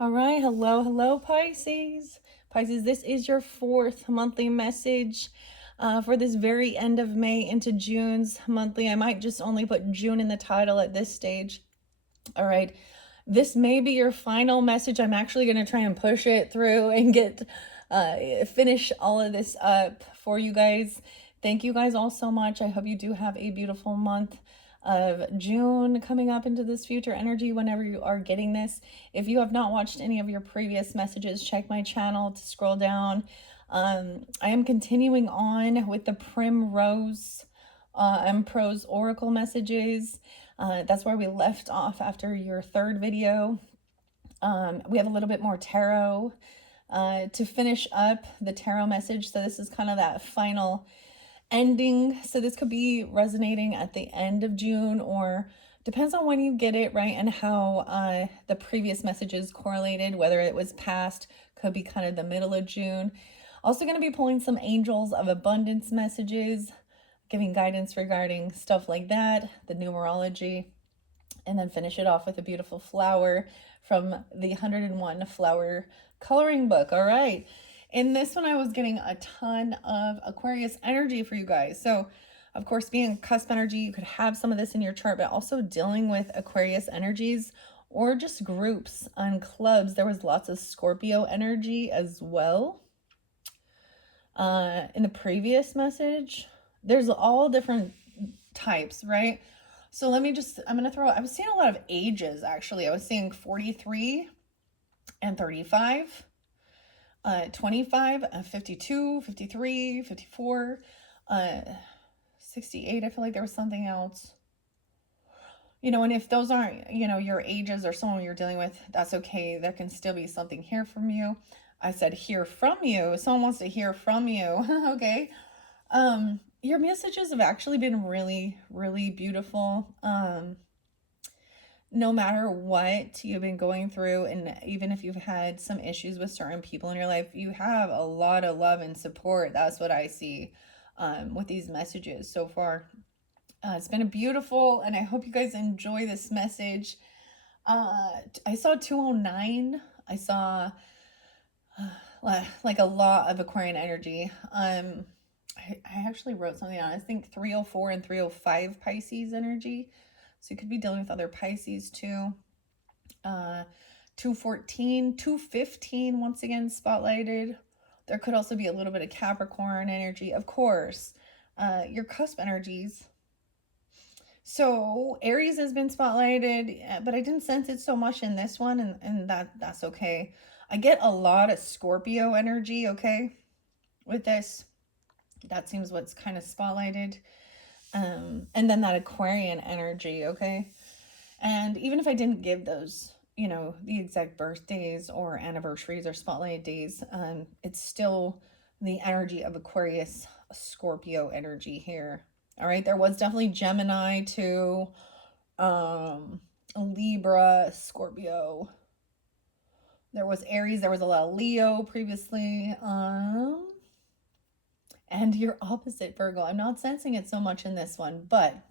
All right, hello, Pisces. Pisces, this is your fourth monthly message for this very end of May into June's monthly. I might just only put June in the title at this stage. All right, this may be your final message. I'm actually going to try and push it through and finish all of this up for you guys. Thank you guys all so much. I hope you do have a beautiful month of June coming up into this future energy whenever you are getting this. If you have not watched any of your previous messages, check my channel to scroll down. I am continuing on with the Primrose Prose Oracle messages. That's where we left off after your third video. We have a little bit more tarot to finish up the tarot message. So this is kind of that final ending. So this could be resonating at the end of June, or depends on when you get it, right? And how the previous messages correlated, whether it was past, could be kind of the middle of June. Also going to be pulling some angels of abundance messages, giving guidance regarding stuff like that, the numerology, and then finish it off with a beautiful flower from the 101 flower coloring book. All right. In this one, I was getting a ton of Aquarius energy for you guys. So, of course, being cusp energy, you could have some of this in your chart, but also dealing with Aquarius energies or just groups on clubs. There was lots of Scorpio energy as well. In the previous message, there's all different types, right? So I'm going to I was seeing a lot of ages, actually. I was seeing 43 and 35, 25, 52, 53, 54, 68. I feel like there was something else. And if those aren't, your ages or someone you're dealing with, that's okay. There can still be something here from you. I said hear from you. Someone wants to hear from you. Okay. Your messages have actually been really, really beautiful. No matter what you've been going through, and even if you've had some issues with certain people in your life, you have a lot of love and support. That's what I see with these messages so far. It's been a beautiful, and I hope you guys enjoy this message. I saw 209. I saw like a lot of Aquarian energy. I actually wrote something on. I think 304 and 305 Pisces energy. So you could be dealing with other Pisces too. 214, 215, once again spotlighted. There could also be a little bit of Capricorn energy, of course. Your cusp energies. So Aries has been spotlighted, but I didn't sense it so much in this one, and that's okay. I get a lot of Scorpio energy, okay, with this. That seems what's kind of spotlighted. And then that Aquarian energy, okay? And even if I didn't give those, the exact birthdays or anniversaries or spotlighted days, it's still the energy of Aquarius, Scorpio energy here. All right, there was definitely Gemini too, Libra, Scorpio. There was Aries, there was a lot of Leo previously. And your opposite, Virgo. I'm not sensing it so much in this one, but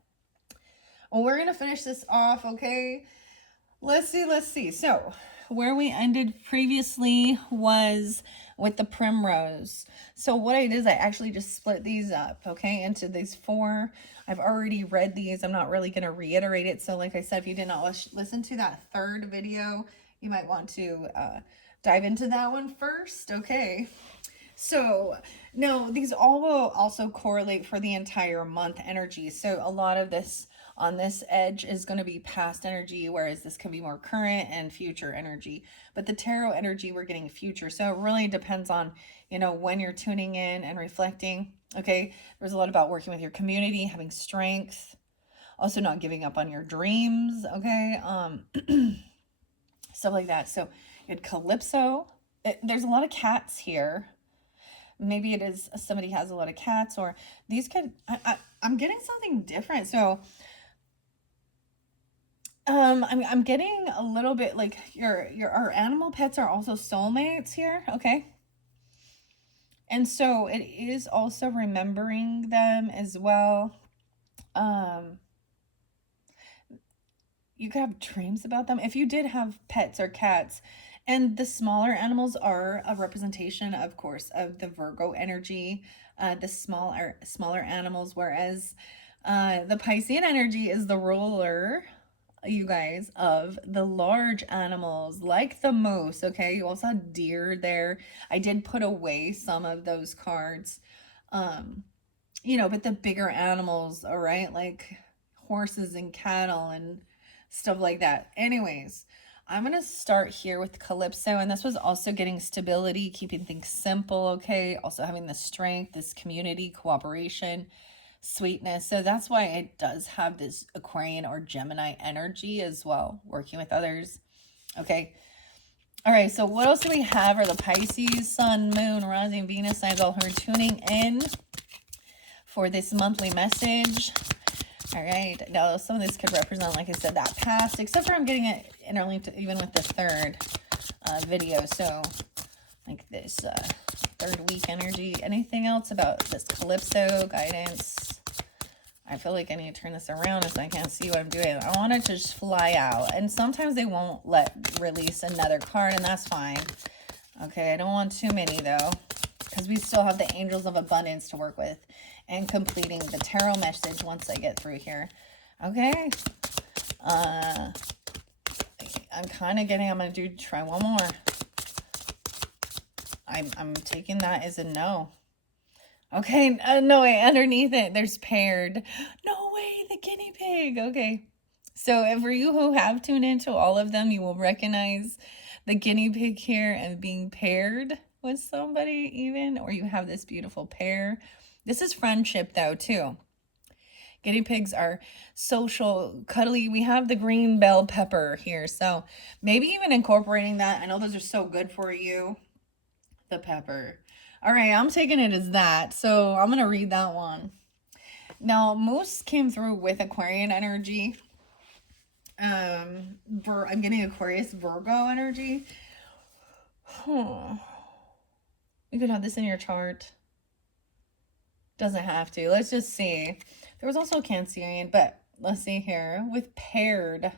we're going to finish this off, okay? Let's see. So, where we ended previously was with the Primrose. So what I did is I actually just split these up, okay, into these four. I've already read these. I'm not really going to reiterate it. So like I said, if you did not listen to that third video, you might want to dive into that one first, okay? So now these all will also correlate for the entire month energy. So a lot of this on this edge is going to be past energy, whereas this can be more current and future energy. But the tarot energy, we're getting future. So it really depends on, when you're tuning in and reflecting. Okay. There's a lot about working with your community, having strength, also not giving up on your dreams. Okay. Stuff like that. So you had Calypso. There's a lot of cats here. Maybe it is somebody has a lot of cats, or these could, I'm getting something different. So I'm getting a little bit like our animal pets are also soulmates here, okay? And so it is also remembering them as well. you could have dreams about them. If you did have pets or cats, and the smaller animals are a representation, of course, of the Virgo energy, the smaller animals, whereas the Piscean energy is the ruler, you guys, of the large animals, like the moose. Okay, you also had deer there. I did put away some of those cards. But the bigger animals, all right, like horses and cattle and stuff like that. Anyways, I'm going to start here with Calypso, and this was also getting stability, keeping things simple, okay? Also having the strength, this community, cooperation, sweetness. So that's why it does have this Aquarian or Gemini energy as well, working with others, okay? All right, so what else do we have are the Pisces, Sun, Moon, Rising, Venus signs, all who are tuning in for this monthly message. All right, now some of this could represent, like I said, that past, except for I'm getting it interlinked even with the third video. So like this third week energy. Anything else about this Calypso guidance? I feel like I need to turn this around as I can't see what I'm doing. I want it to just fly out. And sometimes they won't release another card, and that's fine. Okay, I don't want too many though, because we still have the angels of abundance to work with and completing the tarot message once I get through here. Okay. I'm kind of getting, I'm going to try one more. I'm taking that as a no. Okay. No way. Underneath it, there's paired. No way. The guinea pig. Okay. So for you who have tuned into all of them, you will recognize the guinea pig here and being paired with somebody even, or you have this beautiful pair. This is friendship though too. Guinea pigs are social, cuddly. We have the green bell pepper here. So maybe even incorporating that. I know those are so good for you. The pepper. All right, I'm taking it as that. So I'm going to read that one. Now, Moose came through with Aquarian energy. I'm getting Aquarius Virgo energy. You could have this in your chart. Doesn't have to. Let's just see. There was also a Cancerian, but let's see here. With paired.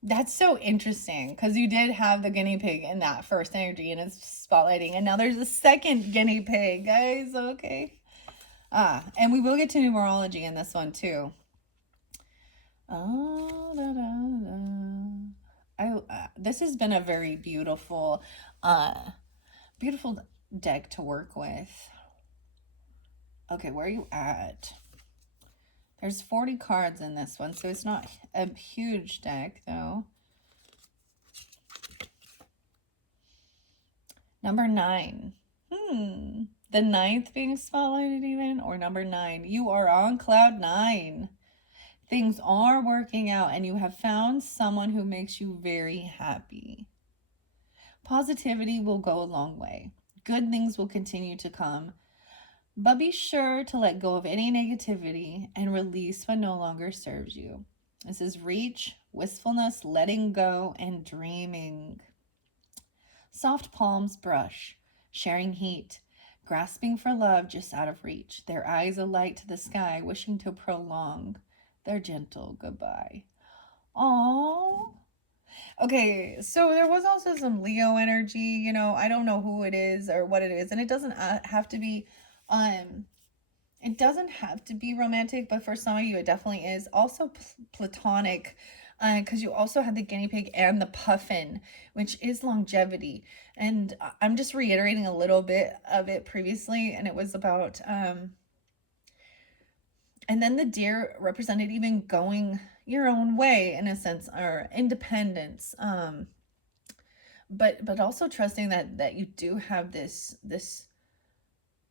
That's so interesting because you did have the guinea pig in that first energy and it's spotlighting. And now there's a second guinea pig, guys. Okay. And we will get to numerology in this one too. This has been a very beautiful, beautiful deck to work with. Okay, where are you at? There's 40 cards in this one, so it's not a huge deck, though. Number 9. The 9th being spotlighted even, or number 9. You are on cloud 9. Things are working out, and you have found someone who makes you very happy. Positivity will go a long way. Good things will continue to come. But be sure to let go of any negativity and release what no longer serves you. This is reach, wistfulness, letting go, and dreaming. Soft palms brush, sharing heat, grasping for love just out of reach. Their eyes alight to the sky, wishing to prolong their gentle goodbye. Aww. Okay, so there was also some Leo energy, I don't know who it is or what it is, and it doesn't have to be it doesn't have to be romantic, but for some of you it definitely is. Also platonic, because you also had the guinea pig and the puffin, which is longevity. And I'm just reiterating a little bit of it previously, and it was about and then the deer represented even going your own way in a sense, or independence, but also trusting that you do have this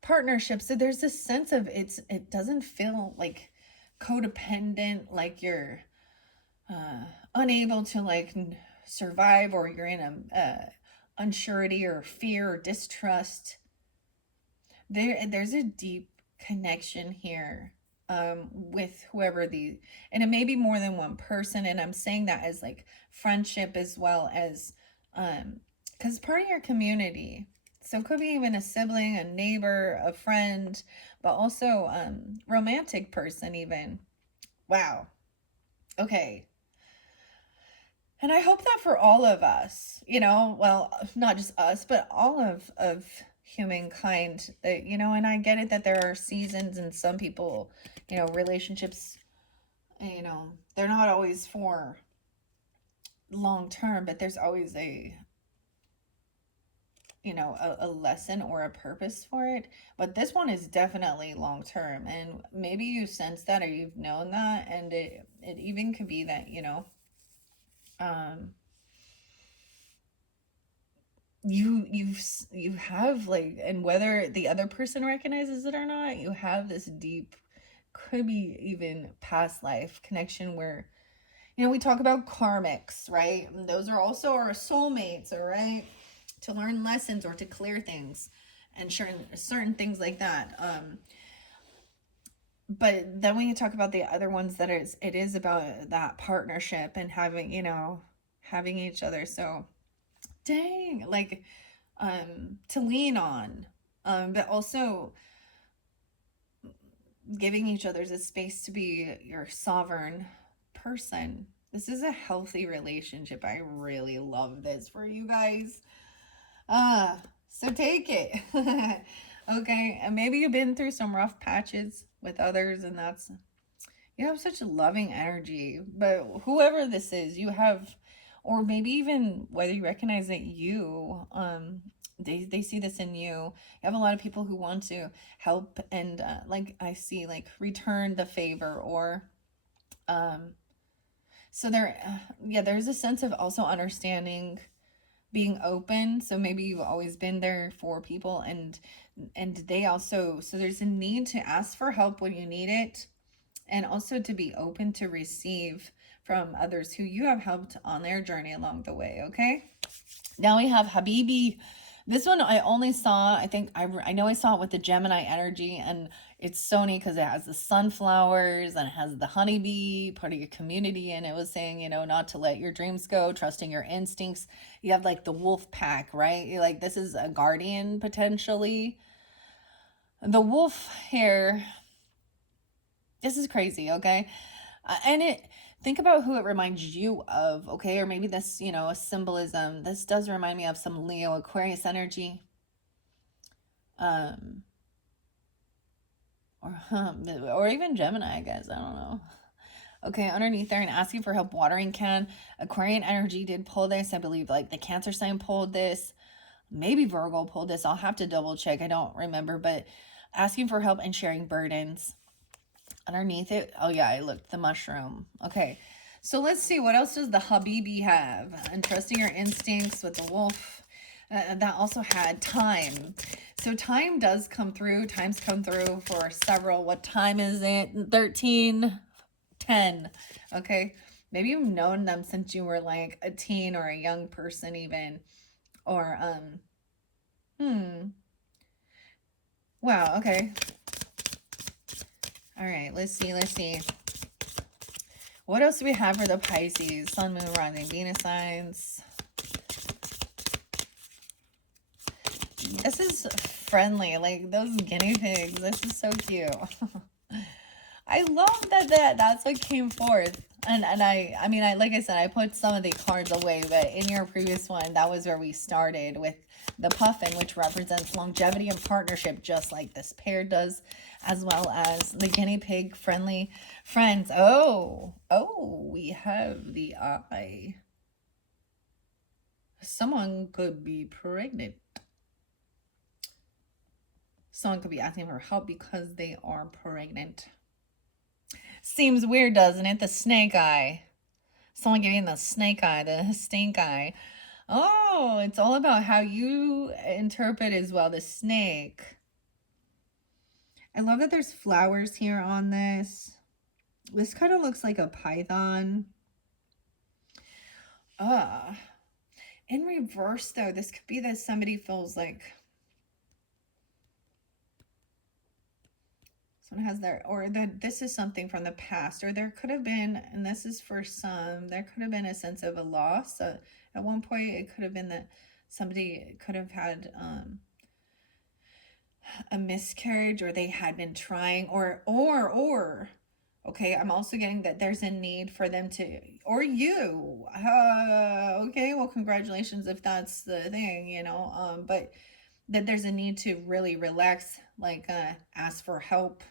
partnership. So there's this sense of it doesn't feel like codependent, like you're unable to like survive, or you're in a unsurety or fear or distrust. There's a deep connection here with whoever and it may be more than one person, and I'm saying that as like friendship as well as because part of your community. So it could be even a sibling, a neighbor, a friend, but also romantic person even. Wow. Okay. And I hope that for all of us, well, not just us, but all of humankind, that, and I get it that there are seasons and some people, relationships, they're not always for long term, but there's always a lesson or a purpose for it. But this one is definitely long term, and maybe you sense that or you've known that, and it even could be that, um you have, like, and whether the other person recognizes it or not, you have this deep, could be even past life connection where, we talk about karmics, right? And those are also our soulmates, all right, to learn lessons or to clear things and certain things like that. But then when you talk about the other ones, it is about that partnership and having each other. So dang, like, to lean on, but also giving each other a space to be your sovereign person. This is a healthy relationship. I really love this for you guys. So take it. Okay, and maybe you've been through some rough patches with others, and you have such a loving energy. But whoever this is, you have, or maybe even whether you recognize that they see this in you. You have a lot of people who want to help and, like, I see, like, return the favor, or um so there, yeah, there's a sense of also understanding, being open. So maybe you've always been there for people, and they also, so there's a need to ask for help when you need it, and also to be open to receive from others who you have helped on their journey along the way. Okay, now we have Habibi. This one I only saw, I think, I know I saw it with the Gemini energy, and it's so neat because it has the sunflowers and it has the honeybee, part of your community, and it was saying, not to let your dreams go, trusting your instincts. You have, like, the wolf pack, right? You're like, this is a guardian potentially. The wolf here, this is crazy, okay? And think about who it reminds you of, okay? Or maybe this, a symbolism. This does remind me of some Leo Aquarius energy. Um, or even Gemini, I guess. I don't know. Okay, underneath there, and asking for help watering can. Aquarian energy did pull this. I believe, like, the Cancer sign pulled this. Maybe Virgo pulled this. I'll have to double check. I don't remember. But asking for help and sharing burdens. Underneath it, oh yeah, I looked, the mushroom. Okay, so let's see, what else does the Habibi have? And trusting your instincts with the wolf. That also had time. So time does come through. Times come through for several. What time is it? 13:10. Okay, maybe you've known them since you were, like, a teen or a young person even. Or wow, okay. All right, let's see. What else do we have for the Pisces? Sun, Moon, Rising, Venus signs. This is friendly, like those guinea pigs. This is so cute. I love that's what came forth. And I mean, like I said, I put some of the cards away, but in your previous one, that was where we started with the puffin, which represents longevity and partnership, just like this pair does, as well as the guinea pig friendly friends. Oh, we have the eye. Someone could be pregnant. Someone could be asking for help because they are pregnant. Seems weird, doesn't it? The snake eye. Someone giving the snake eye, the stink eye. Oh, it's all about how you interpret as well, the snake. I love that there's flowers here on this. This kind of looks like a python. In reverse, though, this could be that somebody feels like someone has their, or that this is something from the past, or there could have been, and this is for some, there could have been a sense of a loss. At one point, it could have been that somebody could have had a miscarriage, or they had been trying, or Okay, I'm also getting that there's a need for them to, or you. Okay, well, congratulations if that's the thing, but that there's a need to really relax, like ask for help.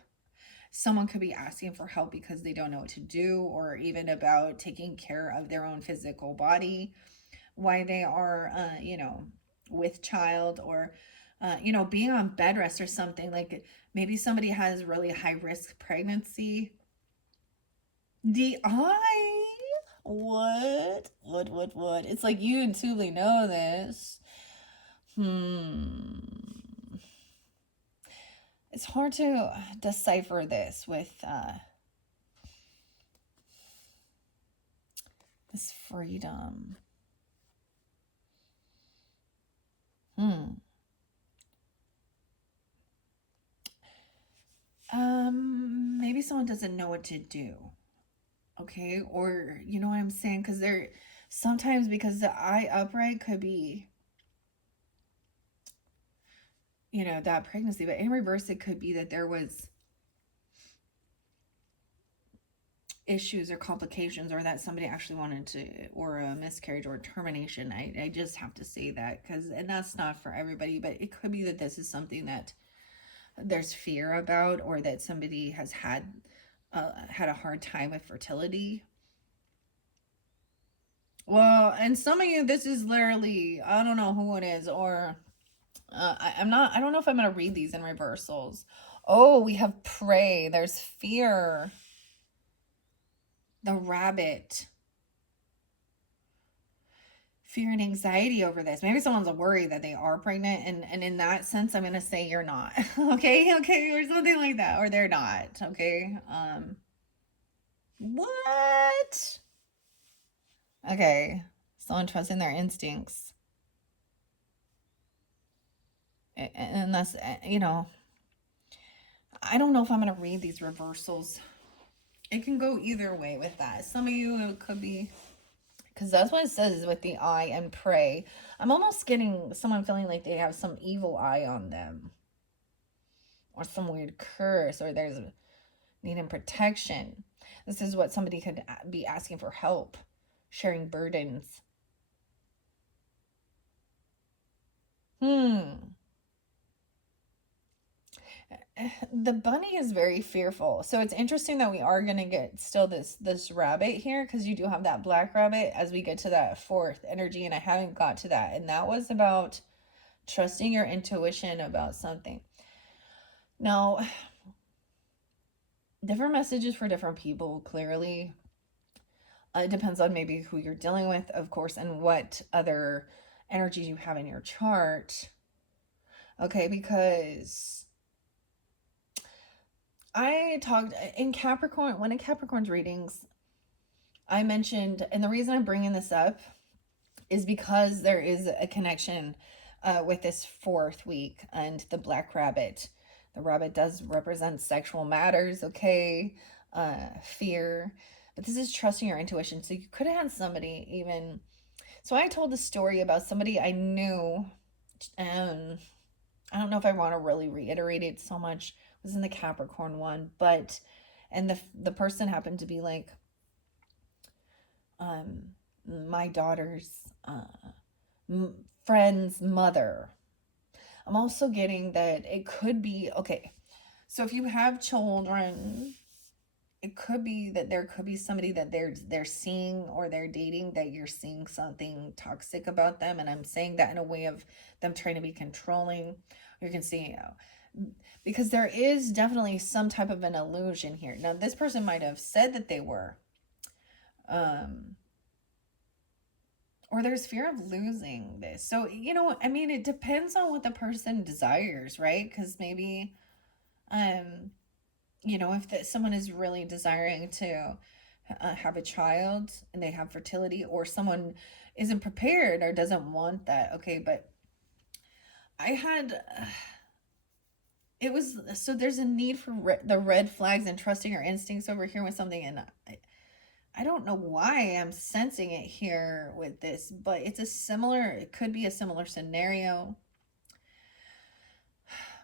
Someone could be asking for help because they don't know what to do, or even about taking care of their own physical body, why they are, with child, or, being on bed rest or something. Like maybe somebody has really high risk pregnancy. DI? What? What? It's like you intuitively know this. It's hard to decipher this with this freedom. Maybe someone doesn't know what to do. Okay, or you know what I'm saying? Because they're sometimes, because the eye upright could be, that pregnancy, but in reverse, it could be that there was issues or complications, or that somebody actually wanted to, or a miscarriage or a termination. I just have to say that, and that's not for everybody, but it could be that this is something that there's fear about, or that somebody has had a hard time with fertility. Well, and some of you, this is literally, I don't know who it is, or I don't know if I'm going to read these in reversals. Oh, we have prey. There's fear. The rabbit. Fear and anxiety over this. Maybe someone's worried that they are pregnant, and in that sense, I'm going to say you're not. Okay, or something like that, or they're not. Okay. What? Okay. Someone trusting their instincts. And that's, I don't know if I'm going to read these reversals. It can go either way with that. Some of you, it could be, because that's what it says with the eye and prey. I'm almost getting someone feeling like they have some evil eye on them, or some weird curse, or there's needing protection. This is what somebody could be asking for help, sharing burdens. The bunny is very fearful, so it's interesting that we are going to get still this rabbit here, because you do have that black rabbit as we get to that fourth energy, and I haven't got to that, and that was about trusting your intuition about something. Now, different messages for different people, clearly. It depends on maybe who you're dealing with, of course, and what other energies you have in your chart. Okay, because I talked in Capricorn, when in Capricorn's readings, I mentioned, and the reason I'm bringing this up is because there is a connection with this fourth week and the black rabbit. The rabbit does represent sexual matters, okay, fear, but this is trusting your intuition. So you could have had somebody even. So I told the story about somebody I knew, and I don't know if I want to really reiterate it so much. It was in the Capricorn one, but and the person happened to be like my daughter's friend's mother. I'm also getting that it could be, okay, so if you have children, it could be that there could be somebody that they're seeing or they're dating, that you're seeing something toxic about them, and I'm saying that in a way of them trying to be controlling. You can see, because there is definitely some type of an illusion here. Now, this person might have said that they were, or there's fear of losing this. So, it depends on what the person desires, right? Because maybe, if someone is really desiring to have a child and they have fertility, or someone isn't prepared or doesn't want that, okay, but I had, it was, so there's a need for the red flags and trusting your instincts over here with something, and I don't know why I'm sensing it here with this, but it could be a similar scenario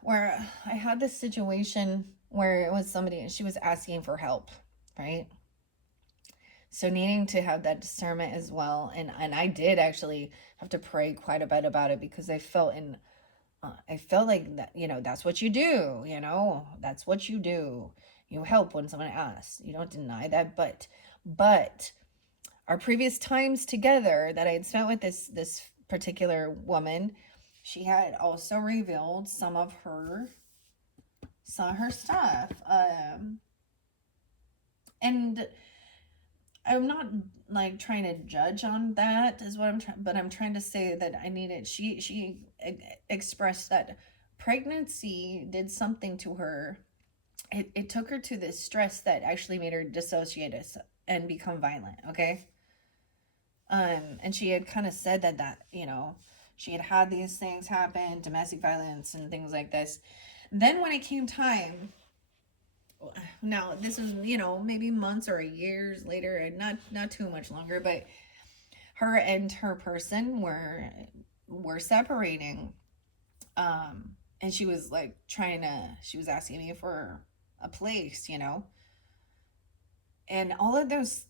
where I had this situation where it was somebody and she was asking for help. right? So needing to have that discernment as well. And I did actually have to pray quite a bit about it, because I felt like that, that's what you do, that's what you do. You help when someone asks. You don't deny that, but our previous times together that I had spent with this particular woman, she had also revealed some of her stuff. And I'm not like trying to judge on that, is what I'm trying, but I'm trying to say that I needed. She expressed that pregnancy did something to her. It took her to this stress that actually made her dissociate and become violent. Okay. And she had kind of said that she had these things happen, domestic violence and things like this. Then when it came time, now this was maybe months or years later, and not too much longer, but her and her person were separating. And she was like she was asking me for a place, and all of those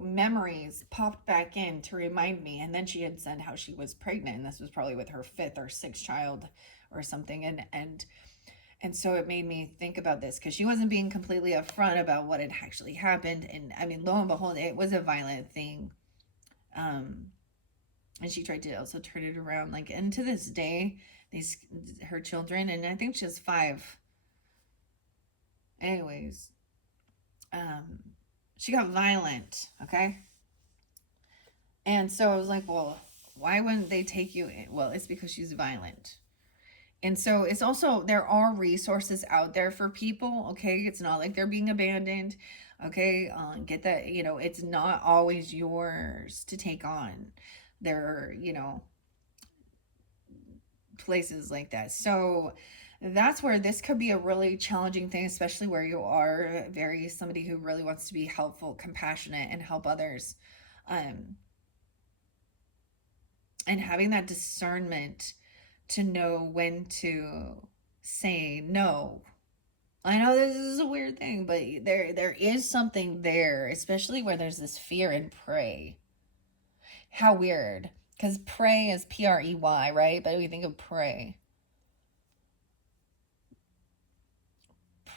memories popped back in to remind me. And then she had said how she was pregnant, and this was probably with her fifth or sixth child or something. And so it made me think about this, because she wasn't being completely upfront about what had actually happened. And I mean, lo and behold, it was a violent thing. And she tried to also turn it around. Like, and to this day, her children, and I think she has 5. Anyways, she got violent, okay? And so I was like, well, why wouldn't they take you in? Well, it's because she's violent. And so it's also, there are resources out there for people, okay? It's not like they're being abandoned, okay? Get that, it's not always yours to take on. There are, places like that. So that's where this could be a really challenging thing, especially where you are somebody who really wants to be helpful, compassionate, and help others. And having that discernment to know when to say no. I know this is a weird thing, but there is something there, especially where there's this fear and pray. How weird. Because pray is Prey, right? But we think of pray.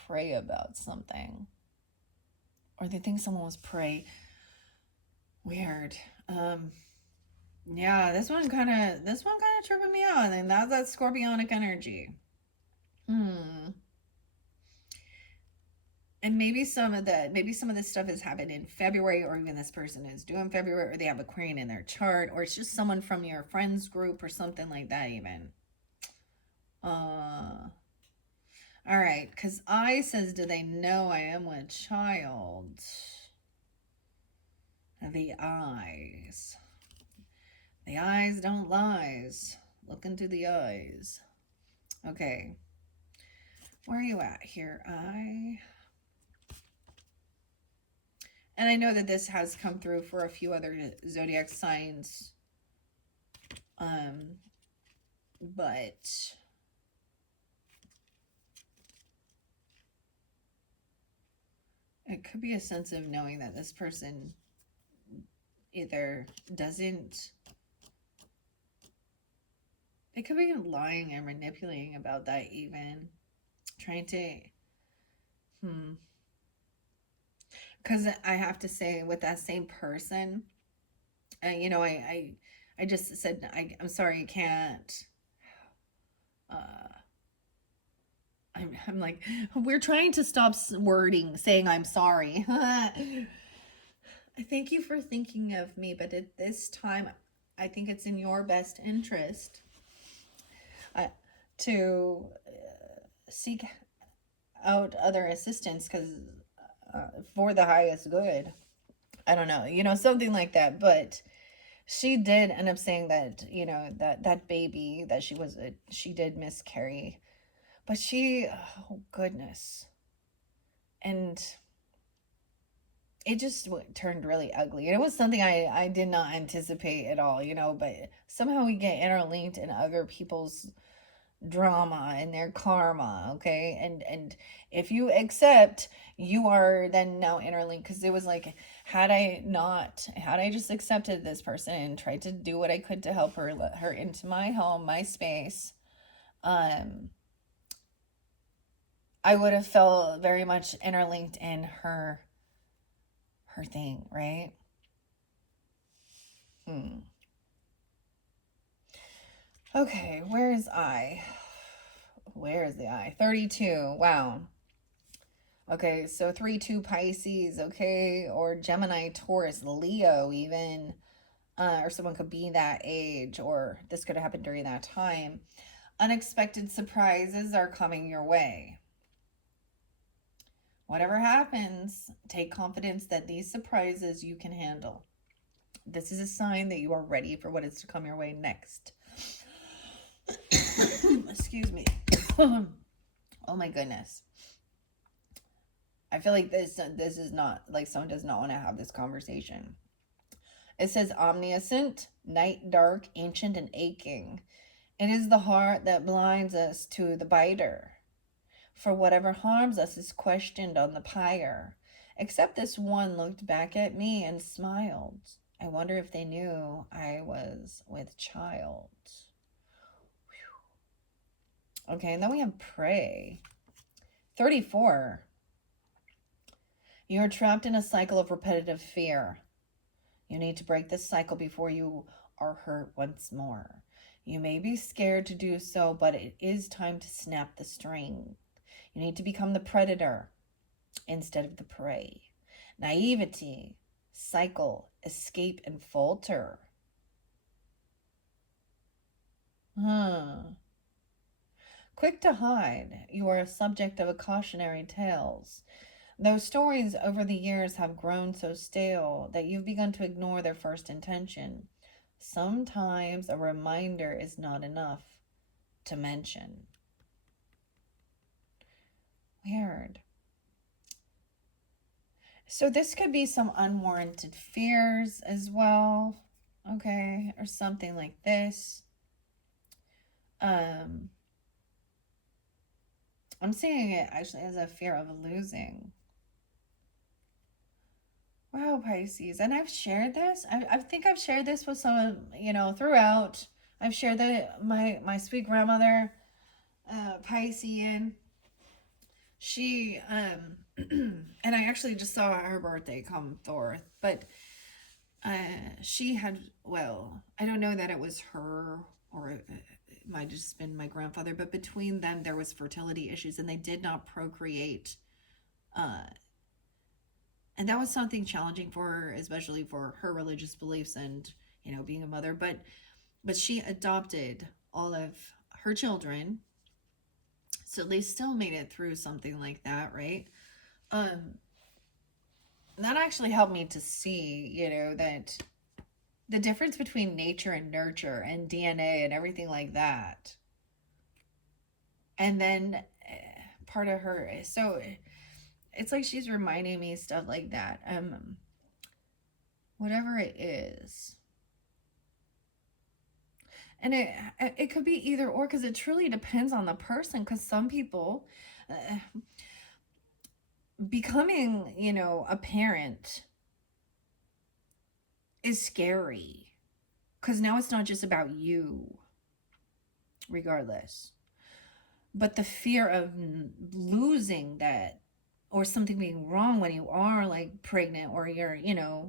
Pray about something. Or they think someone was pray. Weird. Yeah, this one kind of tripping me out, and that's that Scorpionic energy. And maybe some of this stuff has happened in February, or even this person is doing February, or they have Aquarian in their chart, or it's just someone from your friends group or something like that even. All right, because I says, do they know I am with child? The eyes. The eyes don't lies. Look into the eyes. Okay. Where are you at here? And I know that this has come through for a few other zodiac signs. But it could be a sense of knowing that this person either doesn't, it could be lying and manipulating about that, even trying to because I have to say, with that same person, I just said, I'm sorry, I can't. I'm like, we're trying to stop saying I'm sorry. I thank you for thinking of me, but at this time, I think it's in your best interest to seek out other assistance, because for the highest good. I don't know, something like that. But she did end up saying that, that baby that she did miscarry. But oh goodness. And it just turned really ugly. And it was something I did not anticipate at all, but somehow we get interlinked in other people's drama and their karma, okay? And if you accept, you are then now interlinked, because it was like, had I just accepted this person and tried to do what I could to help her, let her into my home, my space, I would have felt very much interlinked in her thing, right? Okay, where is I? Where is the I? 32. Wow. Okay, so 3-2 Pisces, okay, or Gemini, Taurus, Leo, even, or someone could be that age, or this could have happened during that time. Unexpected surprises are coming your way. Whatever happens, take confidence that these surprises you can handle. This is a sign that you are ready for what is to come your way next. Excuse me. Oh my goodness. I feel like this is not, like, someone does not want to have this conversation. It says omniscient, night dark, ancient, and aching. It is the heart that blinds us to the biter. For whatever harms us is questioned on the pyre. Except this one looked back at me and smiled. I wonder if they knew I was with child. Whew. Okay, and then we have pray. 34. You are trapped in a cycle of repetitive fear. You need to break this cycle before you are hurt once more. You may be scared to do so, but it is time to snap the string. You need to become the predator instead of the prey. Naivety, cycle, escape, and falter. Quick to hide, you are a subject of a cautionary tales. Those stories over the years have grown so stale that you've begun to ignore their first intention. Sometimes a reminder is not enough to mention. Weird. So this could be some unwarranted fears as well, okay, or something like this. I'm seeing it actually as a fear of losing. Wow, Pisces. And I've shared this. I think I've shared this with someone, throughout. I've shared that my sweet grandmother, Piscean, she, and I actually just saw her birthday come forth, but she had, well, I don't know that it was her, or it might have just been my grandfather, but between them there was fertility issues and they did not procreate. And that was something challenging for her, especially for her religious beliefs and, being a mother. But she adopted all of her children, so they still made it through something like that, right? That actually helped me to see, that the difference between nature and nurture and DNA and everything like that. And then part of her, so it's like she's reminding me stuff like that. Whatever it is. And it could be either or, because it truly depends on the person, because some people, becoming, a parent is scary, because now it's not just about you, regardless, but the fear of losing that, or something being wrong when you are, like, pregnant, or you're,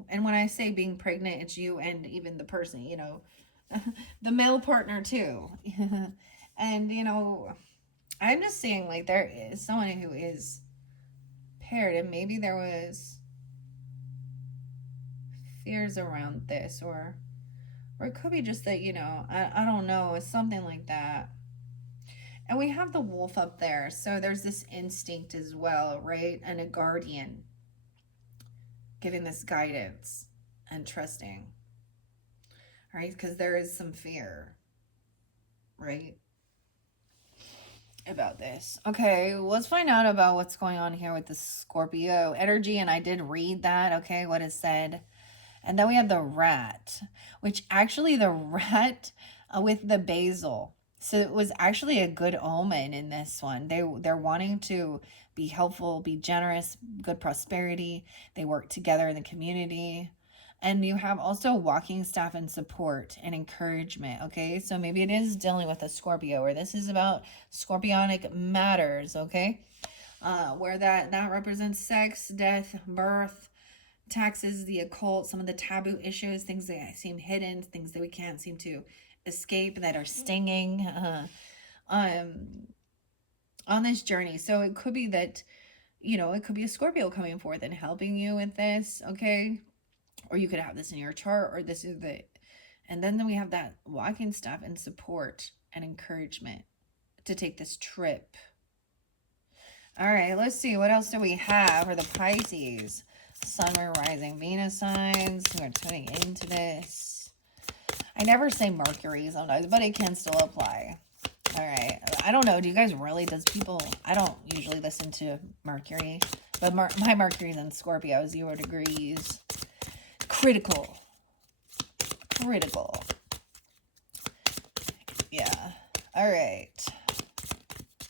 and when I say being pregnant, it's you and even the person, the male partner too. And I'm just saying, like, there is someone who is paired, and maybe there was fears around this, or it could be just that, I don't know, it's something like that. And we have the wolf up there, so there's this instinct as well, right? And a guardian giving this guidance and trusting, right? Because there is some fear, right, about this. Okay, let's find out about what's going on here with the Scorpio energy. And I did read that, okay, what is said. And then we have the rat, which actually the rat with the basil. So it was actually a good omen in this one. They're wanting to be helpful, be generous, good prosperity. They work together in the community. And you have also walking staff and support and encouragement. Okay. So maybe it is dealing with a Scorpio, or this is about scorpionic matters. Okay. Where that represents sex, death, birth, taxes, the occult, some of the taboo issues, things that seem hidden, things that we can't seem to escape, that are stinging um, on this journey. So it could be that, it could be a Scorpio coming forth and helping you with this, okay? Or you could have this in your chart, or this is the, and then we have that walking stuff and support and encouragement to take this trip. All right, let's see. What else do we have for the Pisces? Sun, Moon, Rising, Venus signs. We're tuning into this. I never say Mercury sometimes, but it can still apply. All right. I don't know. Do you guys really? I don't usually listen to Mercury, but my Mercury's in Scorpio, 0 degrees. Critical. Yeah. All right.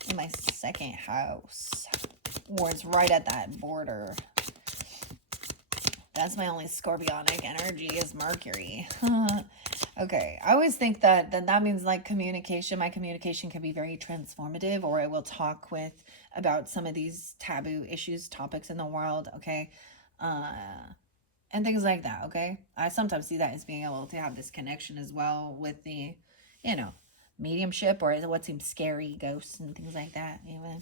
In my second house, or it's right at that border. That's my only scorpionic energy is Mercury. Okay, I always think that means like communication. My communication can be very transformative, or I will talk about some of these taboo issues, topics in the world, okay? And things like that, okay? I sometimes see that as being able to have this connection as well with the, mediumship, or what seems scary, ghosts and things like that, even.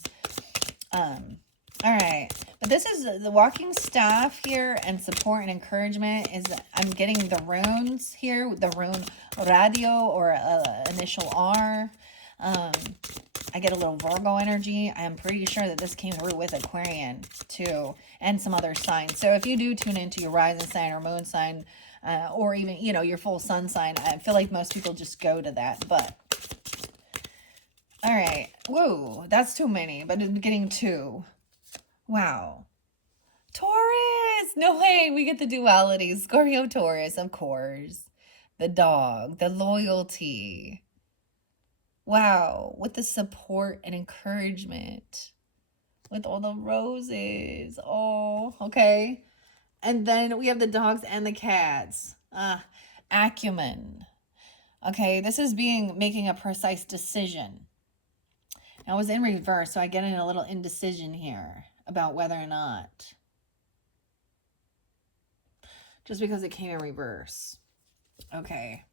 All right, but this is the walking staff here, and support and encouragement is, I'm getting the runes here, the rune radio, or initial R. I get a little Virgo energy. I am pretty sure that this came through with Aquarian too, and some other signs. So if you do tune into your rising sign or moon sign, or even, your full sun sign, I feel like most people just go to that, but all right. Whoa, that's too many, but I'm getting 2. Wow. Taurus! No way, we get the duality. Scorpio, Taurus, of course. The dog, the loyalty. Wow, with the support and encouragement. With all the roses. Oh, okay. And then we have the dogs and the cats. Acumen. Okay, this is making a precise decision. Now, I was in reverse, so I get in a little indecision here about whether or not. Just because it came in reverse. Okay.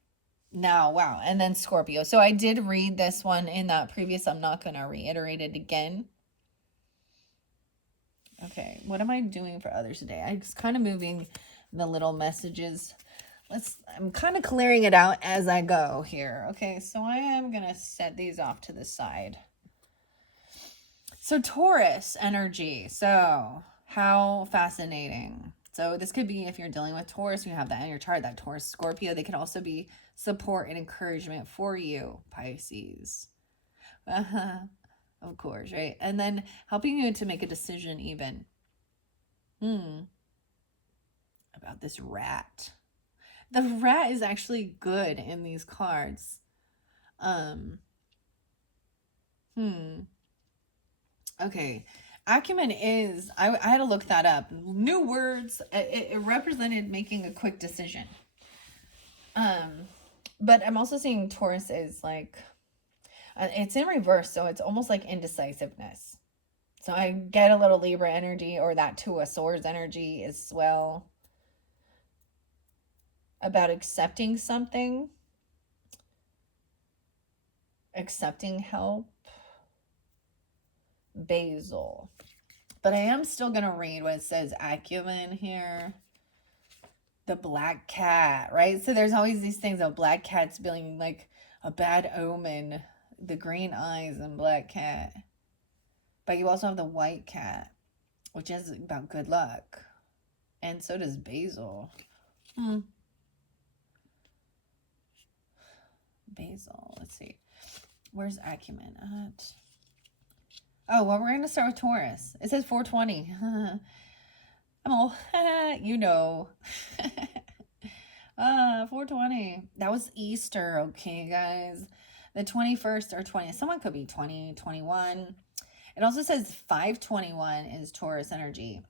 Now, wow. And then Scorpio. So I did read this one in that previous. I'm not going to reiterate it again. Okay. What am I doing for others today? I'm just kind of moving the little messages. I'm kind of clearing it out as I go here. Okay. So I am going to set these off to the side. So Taurus energy. So how fascinating. So this could be, if you're dealing with Taurus, you have that in your chart, that Taurus Scorpio. They could also be support and encouragement for you, Pisces. Of course, right? And then helping you to make a decision even. About this rat. The rat is actually good in these cards. Okay. Acumen is, I had to look that up. New words, it represented making a quick decision. But I'm also seeing Taurus is like, it's in reverse, so it's almost like indecisiveness. So I get a little Libra energy, or that Two of Swords energy as well. About accepting something. Accepting help. Basil. But I am still going to read what it says acumen here. The black cat, right? So there's always these things of black cats being like a bad omen. The green eyes and black cat. But you also have the white cat, which is about good luck. And so does basil. Basil, let's see. Where's acumen at? Oh, well, we're going to start with Taurus. It says 420. I'm all, 420. That was Easter, okay, guys? The 21st or 20th. Someone could be 20, 21. It also says 521 is Taurus energy.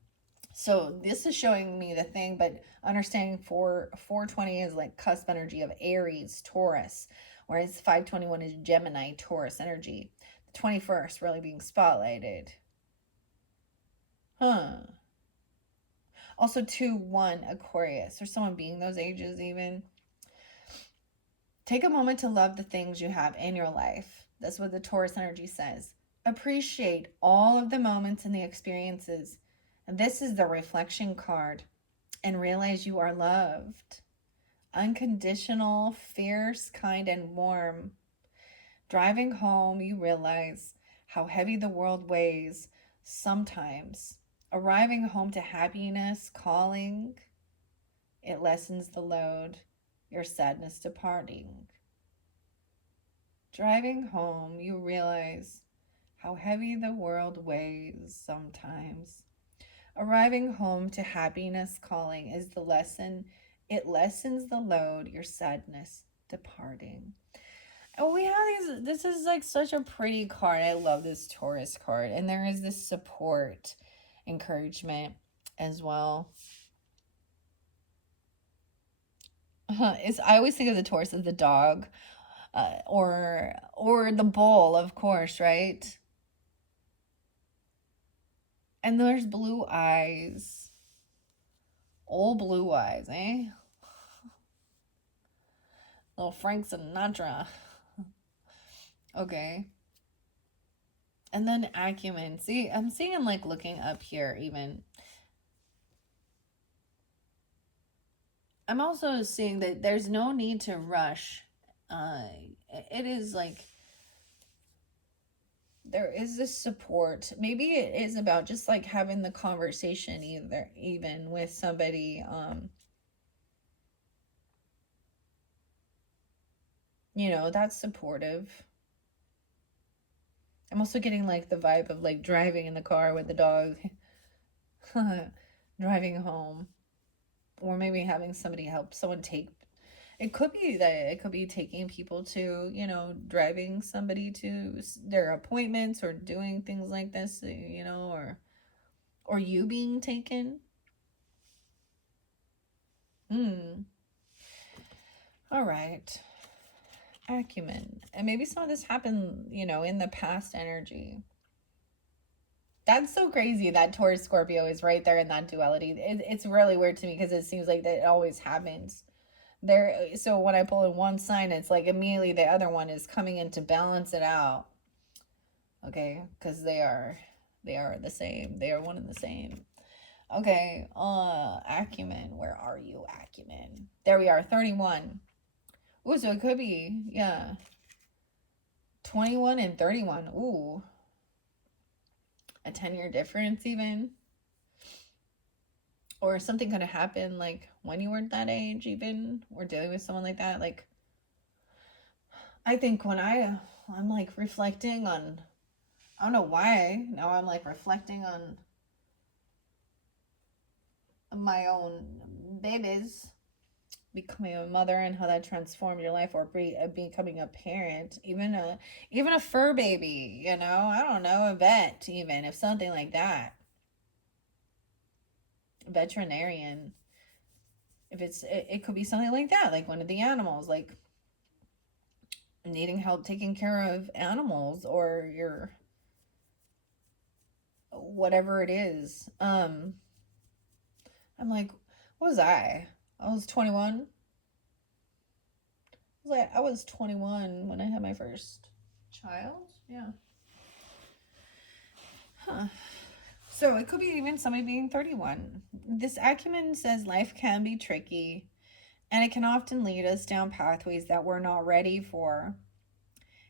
So this is showing me the thing, but understanding 420 is like cusp energy of Aries, Taurus, whereas 521 is Gemini, Taurus energy. The 21st really being spotlighted. Also 2-1 Aquarius, or someone being those ages even. Take a moment to love the things you have in your life. That's what the Taurus energy says. Appreciate all of the moments and the experiences. And this is the reflection card. And realize you are loved. Unconditional, fierce, kind, and warm. Driving home, you realize how heavy the world weighs sometimes. Arriving home to happiness, calling, it lessens the load, your sadness departing. Driving home, you realize how heavy the world weighs sometimes. Arriving home to happiness calling is the lesson. It lessens the load, your sadness departing. Oh, we have these. This is like such a pretty card. I love this Taurus card. And there is this support, encouragement as well. I always think of the Taurus as the dog, or the bull, of course, right? And there's blue eyes. Old blue eyes, eh? Little Frank Sinatra. Okay. And then acumen. See, I'm seeing like looking up here even. I'm also seeing that there's no need to rush. It is like there is this support. Maybe it is about just like having the conversation even with somebody, you know, that's supportive. I'm also getting like the vibe of like driving in the car with the dog, driving home, or maybe having somebody help someone take. It could be that it could be taking people to, you know, driving somebody to their appointments or doing things like this, you know, or you being taken. All right. Acumen. And maybe some of this happened, you know, in the past energy. That's so crazy that Taurus Scorpio is right there in that duality. It's really weird to me because it seems like that it always happens. There, so when I pull in one sign, it's like immediately the other one is coming in to balance it out. Okay, because they are the same. They are one and the same. Okay, acumen. Where are you, acumen? There we are, 31. Ooh, so it could be, yeah. 21 and 31. Ooh. A 10-year difference even. Or something could have happened like when you weren't that age even, or dealing with someone like that. Like, I think when I'm like reflecting on, I don't know why, now I'm like reflecting on my own babies, becoming a mother and how that transformed your life, or becoming a parent, even a fur baby, you know, I don't know, a vet, even if something like that, veterinarian, if it could be something like that, like one of the animals, like needing help taking care of animals, or your whatever it is. I'm like, what was I was 21. I was 21 when I had my first child. Yeah. Huh. So it could be even somebody being 31. This acumen says life can be tricky, and it can often lead us down pathways that we're not ready for.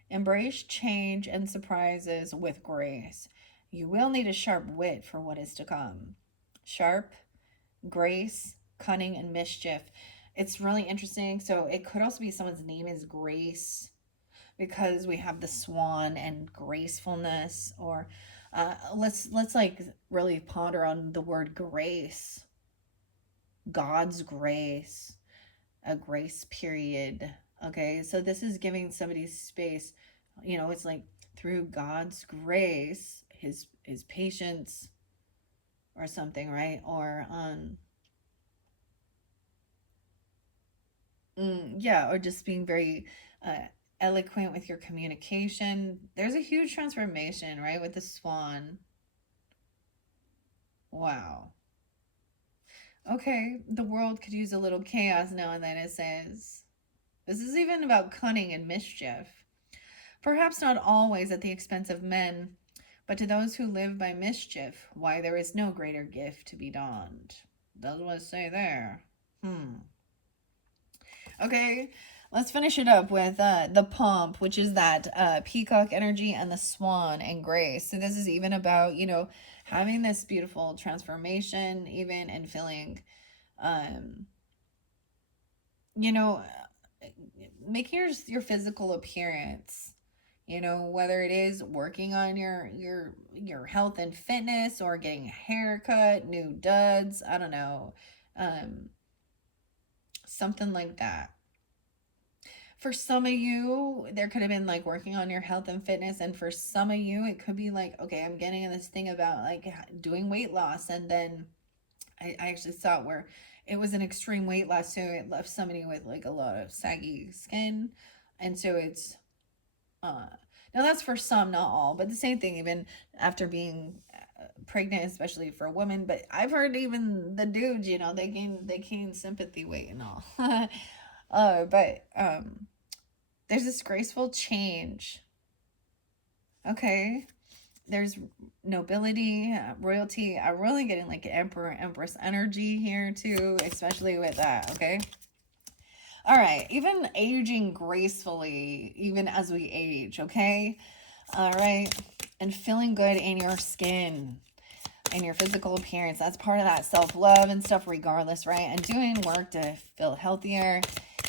Embrace change and surprises with grace. You will need a sharp wit for what is to come. Sharp, grace, cunning, and mischief. It's really interesting. So it could also be someone's name is Grace, because we have the swan and gracefulness. Or let's like really ponder on the word grace. God's grace, a grace period, Okay, so this is giving somebody space. It's like through God's grace, his patience or something, right? Or yeah, or just being very eloquent with your communication. There's a huge transformation, right, with the swan. Wow. Okay, the world could use a little chaos now and then, it says. This is even about cunning and mischief. Perhaps not always at the expense of men, but to those who live by mischief, why there is no greater gift to be donned. That's what I say there. Okay, let's finish it up with the pump, which is that peacock energy, and the swan and grace. So this is even about, having this beautiful transformation, even, and feeling, um, you know, making your physical appearance, whether it is working on your health and fitness, or getting a haircut, new duds, I don't know, something like that. For some of you, there could have been like working on your health and fitness, and for some of you, it could be like, okay, I'm getting this thing about like doing weight loss, and then I actually saw it where it was an extreme weight loss, so it left somebody with like a lot of saggy skin, and so it's now that's for some, not all, but the same thing even after being pregnant, especially for women. But I've heard even the dudes, they gain sympathy weight and all. But there's this graceful change. Okay, there's nobility, royalty. I'm really getting like emperor, empress energy here too, especially with that. Okay. All right, even aging gracefully, even as we age. Okay. All right, and feeling good in your skin and your physical appearance. That's part of that self-love and stuff, regardless, right? And doing work to feel healthier,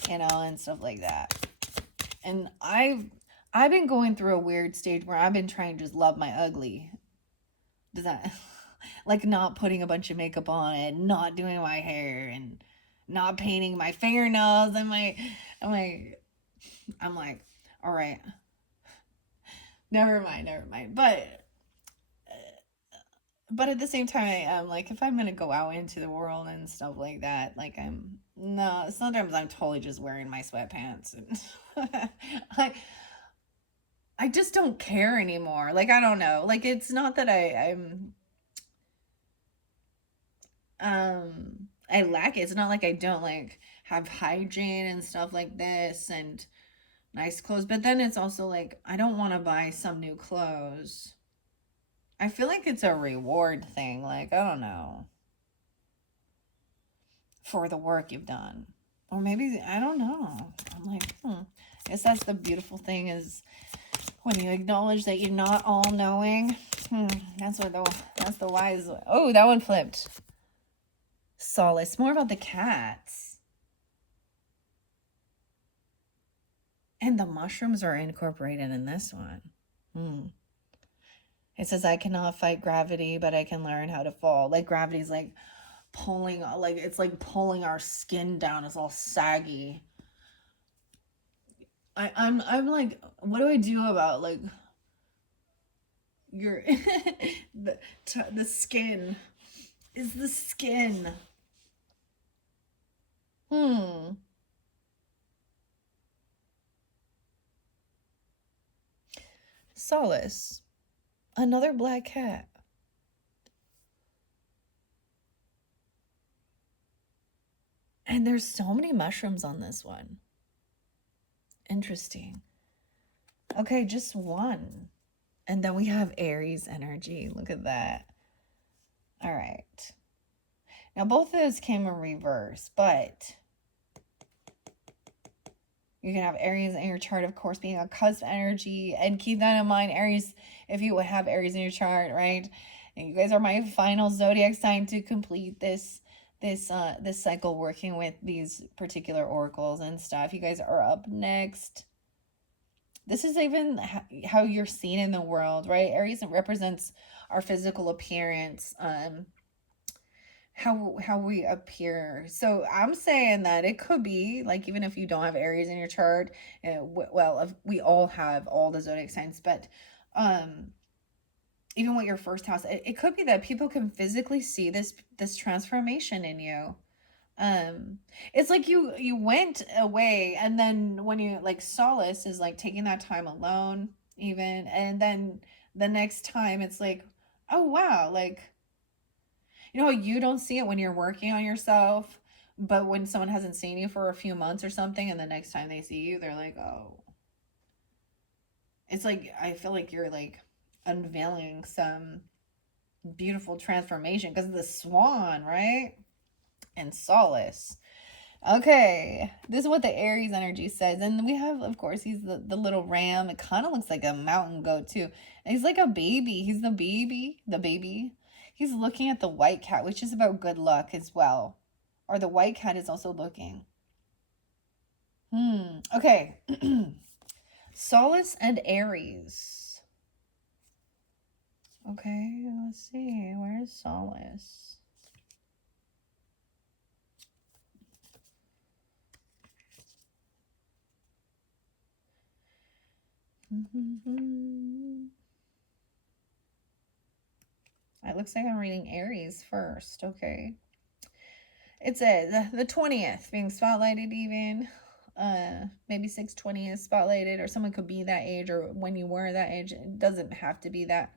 and stuff like that. And I've been going through a weird stage where I've been trying to just love my ugly. Does that like not putting a bunch of makeup on and not doing my hair and not painting my fingernails and I'm like, all right, never mind. But at the same time, I'm like, if I'm gonna go out into the world and stuff like that, like sometimes I'm totally just wearing my sweatpants and I just don't care anymore. Like, I don't know. Like, it's not that I lack it. It's not like I don't like have hygiene and stuff like this and nice clothes. But then it's also like I don't want to buy some new clothes. I feel like it's a reward thing. Like, I don't know. For the work you've done. Or maybe I don't know. I'm like, I guess that's the beautiful thing, is when you acknowledge that you're not all knowing. That's the wise. Oh, that one flipped. Solace. More about the cats. And the mushrooms are incorporated in this one. It says, I cannot fight gravity, but I can learn how to fall. Like gravity's like pulling, like it's like pulling our skin down. It's all saggy. I'm like, what do I do about like your the skin? Is the skin? Solace. Another black cat. And there's so many mushrooms on this one. Interesting. Okay, just one. And then we have Aries energy. Look at that. All right. Now, both of those came in reverse, but you can have Aries in your chart, of course, being a cusp energy. And keep that in mind, Aries, if you have Aries in your chart, right? And you guys are my final zodiac sign to complete this cycle, working with these particular oracles and stuff. You guys are up next. This is even how you're seen in the world, right? Aries represents our physical appearance, how we appear. So I'm saying that it could be like, even if you don't have Aries in your chart, well, we all have all the zodiac signs, but um even with your first house, it could be that people can physically see this transformation in you. um it's like you went away, and then when you like, solace is like taking that time alone even, and then the next time it's like, oh wow, like, you know how you don't see it when you're working on yourself, but when someone hasn't seen you for a few months or something, and the next time they see you, they're like, oh. It's like, I feel like you're like unveiling some beautiful transformation because of the swan, right? And solace. Okay, this is what the Aries energy says. And we have, of course, he's the little ram. It kind of looks like a mountain goat, too. And he's like a baby. He's the baby. The baby. He's looking at the white cat, which is about good luck as well. Or the white cat is also looking. Okay. Solace and Aries. Okay, let's see. Where's Solace? It looks like I'm reading Aries first. Okay. It says the 20th being spotlighted, even. Maybe 620 is spotlighted, or someone could be that age, or when you were that age. It doesn't have to be that.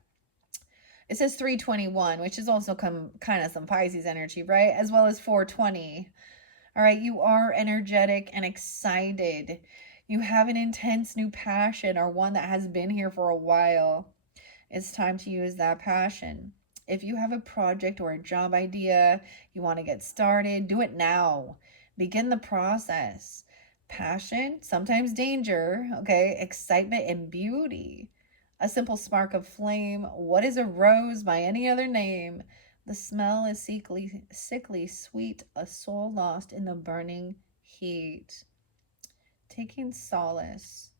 It says 321, which is also kind of some Pisces energy, right? As well as 420. All right, you are energetic and excited. You have an intense new passion, or one that has been here for a while. It's time to use that passion. If you have a project or a job idea, you want to get started, do it now. Begin the process. Passion, sometimes danger, okay? Excitement and beauty. A simple spark of flame. What is a rose by any other name? The smell is sickly sweet, a soul lost in the burning heat. Taking solace.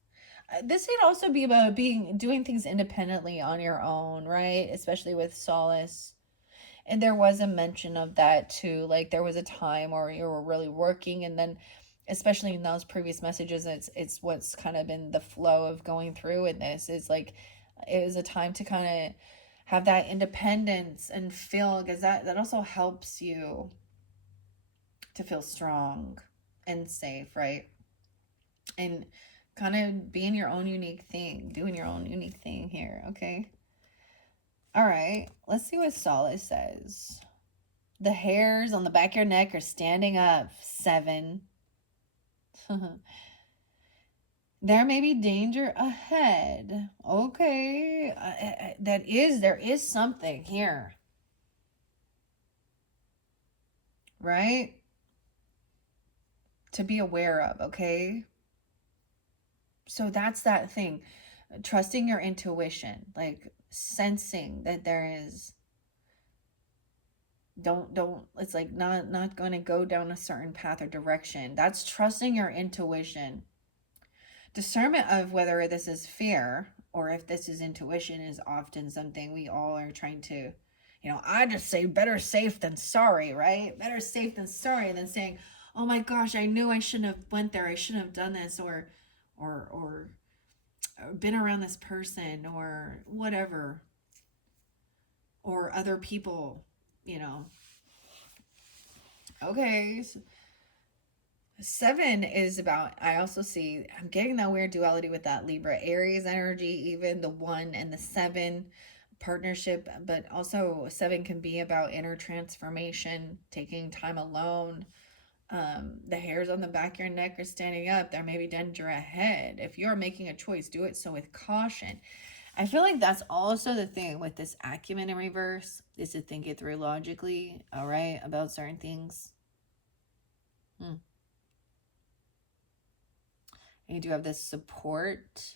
This could also be about doing things independently on your own, right? Especially with solace. And there was a mention of that too. Like, there was a time where you were really working, and then especially in those previous messages, it's what's kind of been the flow of going through in this is like, it was a time to kind of have that independence and feel, because that also helps you to feel strong and safe, right? And kind of being your own unique thing, doing your own unique thing here, okay? All right, let's see what Solace says. The hairs on the back of your neck are standing up. 7. There may be danger ahead. Okay, there is something here, right? To be aware of, okay? So that's that thing. Trusting your intuition, like sensing that there is, don't it's like not going to go down a certain path or direction. That's trusting your intuition. Discernment of whether this is fear or if this is intuition is often something we all are trying to, I just say better safe than sorry, right? Better safe than sorry than saying, oh my gosh, I knew I shouldn't have went there, I shouldn't have done this, or been around this person, or whatever, or other people, Okay, so 7 is about, I also see, I'm getting that weird duality with that Libra Aries energy, even the 1 and the 7 partnership, but also 7 can be about inner transformation, taking time alone. The hairs on the back of your neck are standing up. There may be danger ahead. If you're making a choice, do it so with caution. I feel like that's also the thing with this acumen in reverse, is to think it through logically, all right, about certain things. And you do have this support.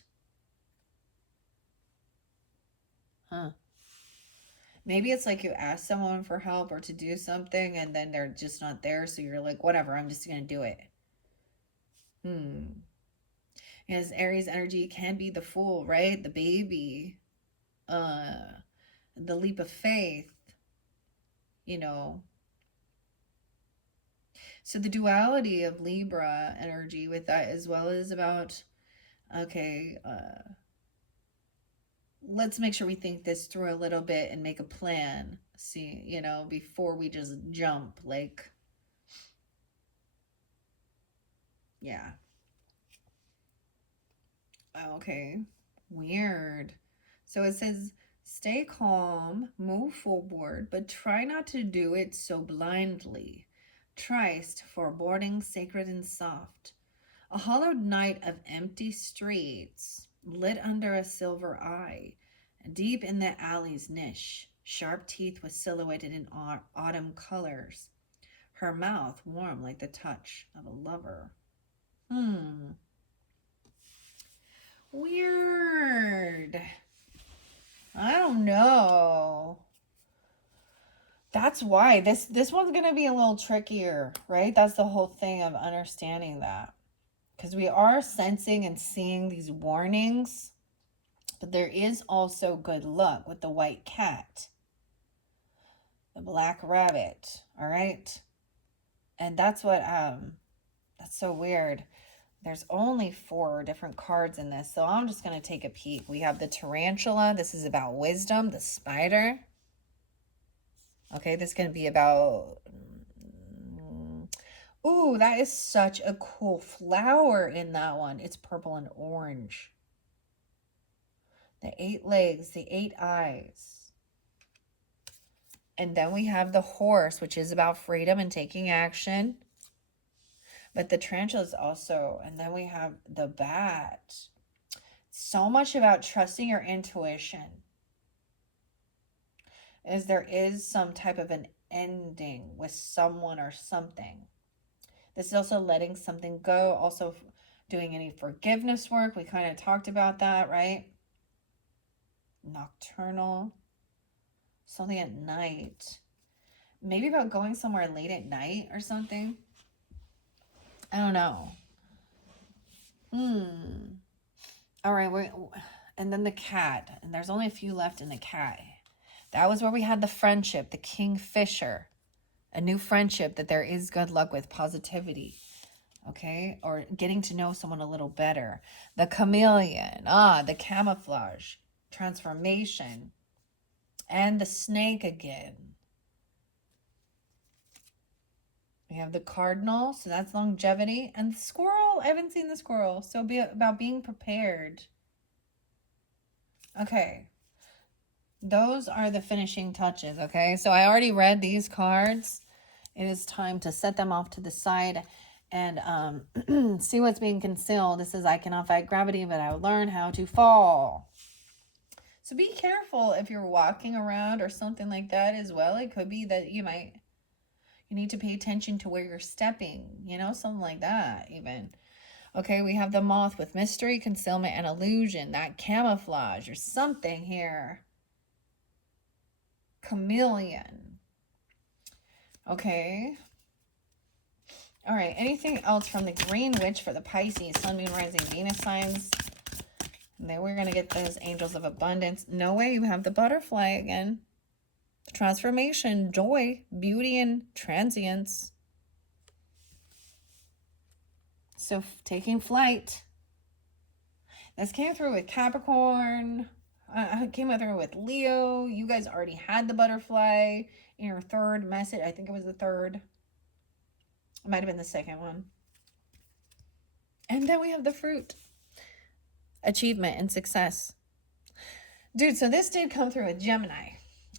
Maybe it's like you ask someone for help or to do something, and then they're just not there, so you're like, whatever, I'm just gonna do it. Because Aries energy can be the fool, right? The baby, the leap of faith, you know, So the duality of Libra energy with that as well is about, okay, let's make sure we think this through a little bit and make a plan. See, you know, before we just jump, like, yeah. Okay, weird. So it says, stay calm, move forward, but try not to do it so blindly. Trist, foreboding, sacred and soft. A hollowed night of empty streets, lit under a silver eye. Deep in the alley's niche, sharp teeth was silhouetted in autumn colors. Her mouth warm like the touch of a lover. Weird. I don't know. That's why this one's going to be a little trickier, right? That's the whole thing of understanding that. Because we are sensing and seeing these warnings, but there is also good luck with the white cat, the black rabbit, all right? And that's what that's so weird. There's only 4 different cards in this, so I'm just going to take a peek. We have the tarantula. This is about wisdom. The spider. Okay, this is going to be about... Ooh, that is such a cool flower in that one. It's purple and orange. The 8 legs, the 8 eyes. And then we have the horse, which is about freedom and taking action. But the tarantula is also, and then we have the bat. So much about trusting your intuition. As there is some type of an ending with someone or something. This is also letting something go. Also doing any forgiveness work. We kind of talked about that, right? Nocturnal. Something at night. Maybe about going somewhere late at night or something. I don't know. All right. And then the cat. And there's only a few left in the cat. That was where we had the friendship, the kingfisher. A new friendship that there is good luck with, positivity. Okay? Or getting to know someone a little better. The chameleon. The camouflage. Transformation. And the snake again. We have the cardinal, so that's longevity. And the squirrel, I haven't seen the squirrel. So be about being prepared. Okay. Those are the finishing touches, okay? So I already read these cards. It is time to set them off to the side and see what's being concealed. This is, I cannot fight gravity, but I will learn how to fall. So be careful if you're walking around or something like that as well. It could be that you need to pay attention to where you're stepping, you know, something like that even. Okay, we have the moth with mystery, concealment, and illusion. That camouflage or something here. Chameleon. Okay. All right, anything else from the Green Witch for the Pisces, Sun, Moon, Rising, Venus signs? And then we're going to get those angels of abundance. No way, you have the butterfly again. Transformation, joy, beauty, and transience. So taking flight. This came through with Capricorn. I came through with Leo. You guys already had the butterfly in your 3rd message. I think it was the 3rd. It might have been the 2nd one. And then we have the fruit. Achievement and success. Dude, so this did come through with Gemini.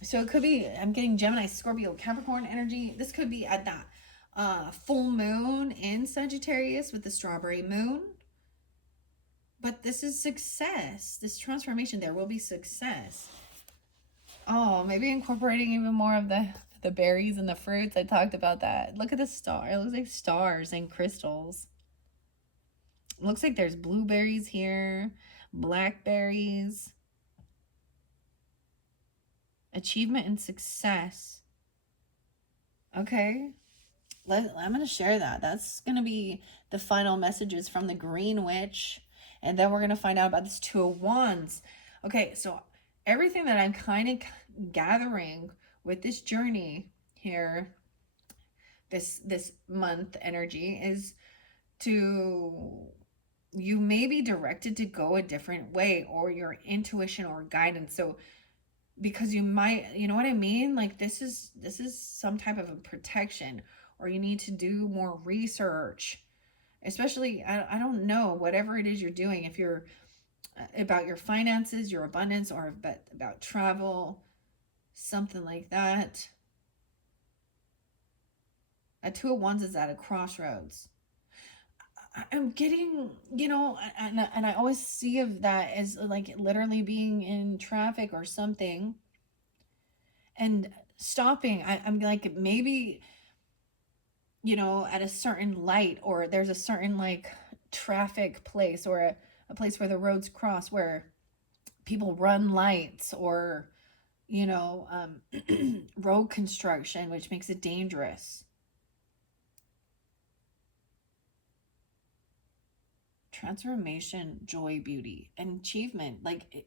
So it could be, I'm getting Gemini, Scorpio, Capricorn energy. This could be at that full moon in Sagittarius with the strawberry moon. But this is success. This transformation, there will be success. Oh, maybe incorporating even more of the berries and the fruits. I talked about that. Look at the star. It looks like stars and crystals. It looks like there's blueberries here, blackberries. Achievement and success. Okay. I'm going to share that. That's going to be the final messages from the Green Witch. And then we're going to find out about this 2 of Wands. Okay, so everything that I'm kind of gathering with this journey here, this month energy is to, you may be directed to go a different way, or your intuition or guidance. So because you might, you know what I mean, like this is some type of a protection, or you need to do more research, especially I don't know, whatever it is you're doing, if you're about your finances, your abundance, or about travel, something like that. A Two of Wands is at a crossroads. I'm getting, and I always see of that as like literally being in traffic or something and stopping. I'm like, maybe, at a certain light, or there's a certain like traffic place, or a place where the roads cross, where people run lights, or, road construction, which makes it dangerous. Transformation, joy, beauty, and achievement. Like,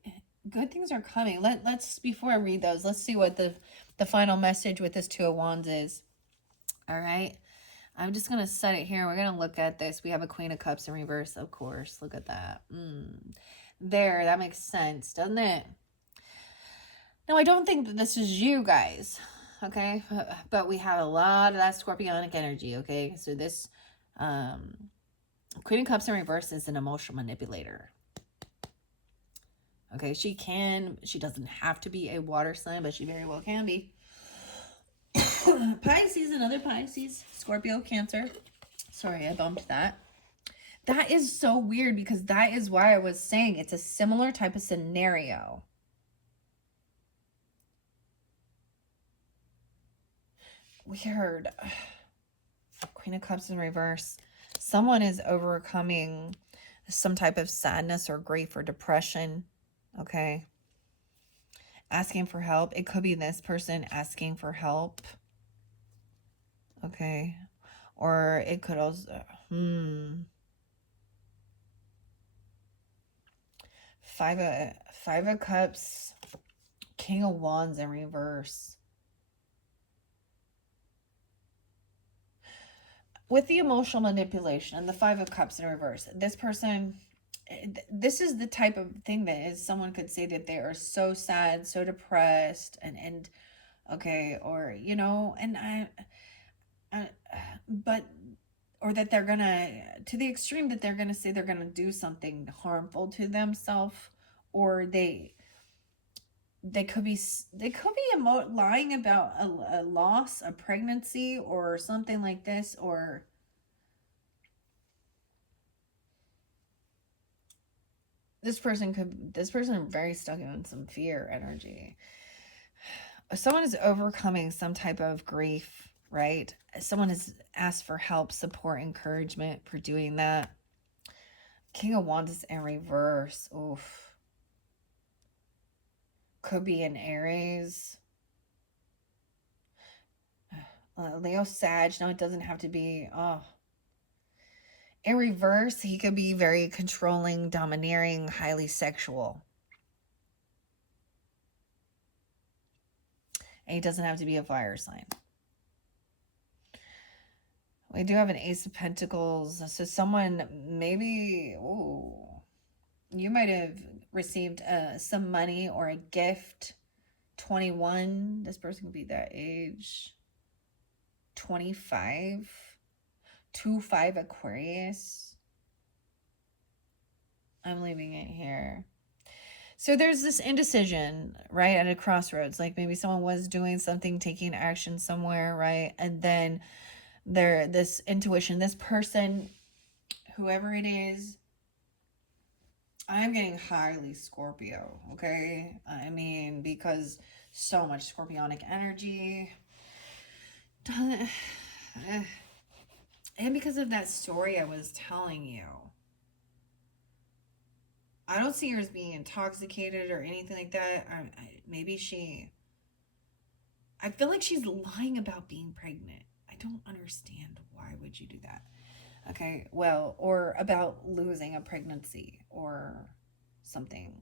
good things are coming. Let's, before I read those, let's see what the final message with this Two of Wands is. All right. I'm just going to set it here. We're going to look at this. We have a Queen of Cups in reverse, of course. Look at that. There, that makes sense, doesn't it? Now, I don't think that this is you guys, okay? But we have a lot of that scorpionic energy, okay? So this Queen of Cups in reverse is an emotional manipulator. Okay, she doesn't have to be a water sign, but she very well can be. Pisces, another Pisces, Scorpio, Cancer. Sorry, I bumped that. That is so weird, because that is why I was saying it's a similar type of scenario. Weird. Queen of Cups in reverse. Someone is overcoming some type of sadness or grief or depression. Okay. Asking for help. It could be this person asking for help. Okay. Or it could also, Five of Cups, King of Wands in reverse. With the emotional manipulation and the Five of Cups in reverse, this person, this is the type of thing that is, someone could say that they are so sad, so depressed, and okay, or, and but, or that they're gonna, to the extreme that they're gonna say they're gonna do something harmful to themselves, or they could be lying about a loss, a pregnancy, or something like this, or this person very stuck in some fear energy. Someone is overcoming some type of grief, right? Someone has asked for help, support, encouragement for doing that. King of Wands is in reverse. Oof. Could be an Aries. Leo, Sag. No, it doesn't have to be. Oh. In reverse, he could be very controlling, domineering, highly sexual. And he doesn't have to be a fire sign. We do have an Ace of Pentacles. So someone maybe, you might have received some money or a gift. 21. This person could be that age. 25. 2-5 Aquarius. I'm leaving it here. So there's this indecision, right, at a crossroads. Like maybe someone was doing something, taking action somewhere, right? And then this intuition, this person, whoever it is, I'm getting highly Scorpio, okay? I mean, because so much scorpionic energy. And because of that story I was telling you. I don't see her as being intoxicated or anything like that. Maybe I feel like she's lying about being pregnant. I don't understand. Why would you do that? Okay, well, or about losing a pregnancy or something.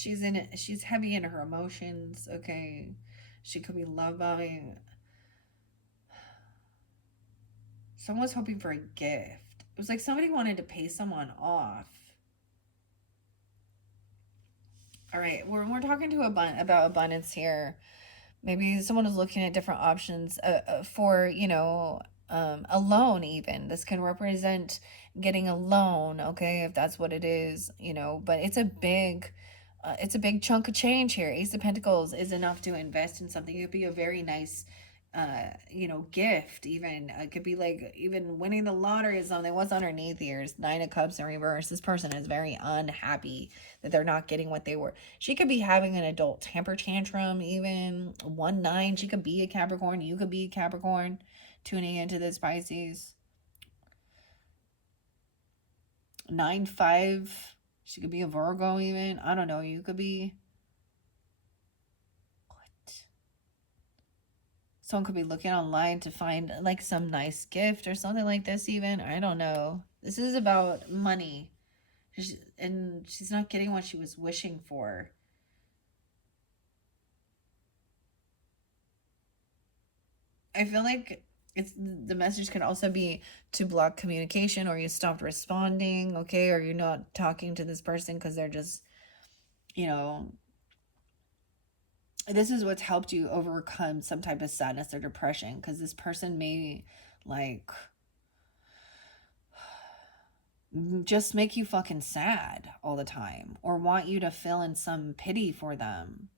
she's heavy in her emotions, okay? She could be love bombing. Someone was hoping for a gift. It was like somebody wanted to pay someone off. All right, we're talking to about abundance here. Maybe someone is looking at different options for, a loan, even. This can represent getting a loan, okay, if that's what it is, but it's a big chunk of change here. Ace of Pentacles is enough to invest in something. It could be a very nice gift, even. It could be like even winning the lottery or something. What's underneath here is Nine of Cups in reverse. This person is very unhappy that they're not getting what they were. She could be having an adult temper tantrum, even 1-9. She could be a Capricorn. You could be a Capricorn tuning into this Pisces. 9-5. She could be a Virgo, even. I don't know. You could be. What? Someone could be looking online to find like some nice gift or something like this, even. I don't know. This is about money. And she's not getting what she was wishing for. I feel like it's the message could also be to block communication, or you stopped responding, okay, or you're not talking to this person because they're just, you know, this is what's helped you overcome some type of sadness or depression, because this person may like just make you fucking sad all the time, or want you to feel in some pity for them.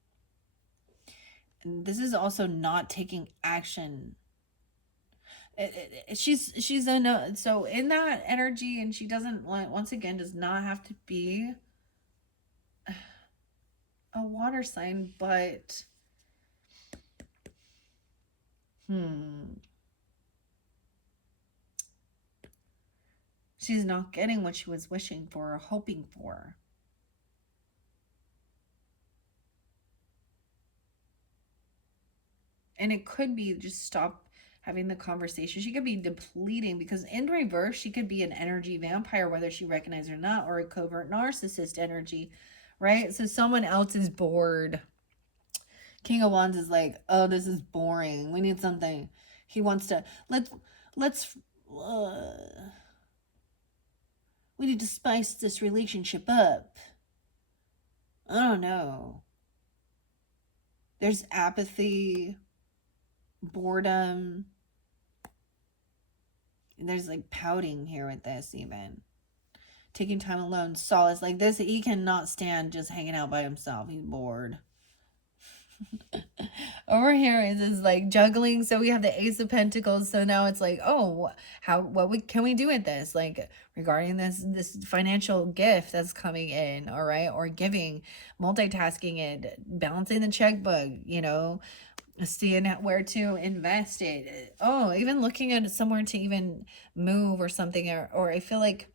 And this is also not taking action. She's in so in that energy, and she doesn't, once again, does not have to be a water sign, but she's not getting what she was wishing for or hoping for. And it could be just stop having the conversation. She could be depleting, because in reverse, she could be an energy vampire, whether she recognizes or not, or a covert narcissist energy, right? So someone else is bored. King of Wands is like, oh, this is boring. We need something. He wants to let's uh, we need to spice this relationship up. I don't know. There's apathy, boredom. There's like pouting here with this, even taking time alone, solace. Like this, he cannot stand just hanging out by himself. He's bored. Over here is like juggling. So we have the Ace of Pentacles. So now it's like, oh, can we do with this? Like regarding this financial gift that's coming in, all right, or giving, multitasking it, balancing the checkbook, seeing where to invest it. Oh, even looking at somewhere to even move or something, or I feel like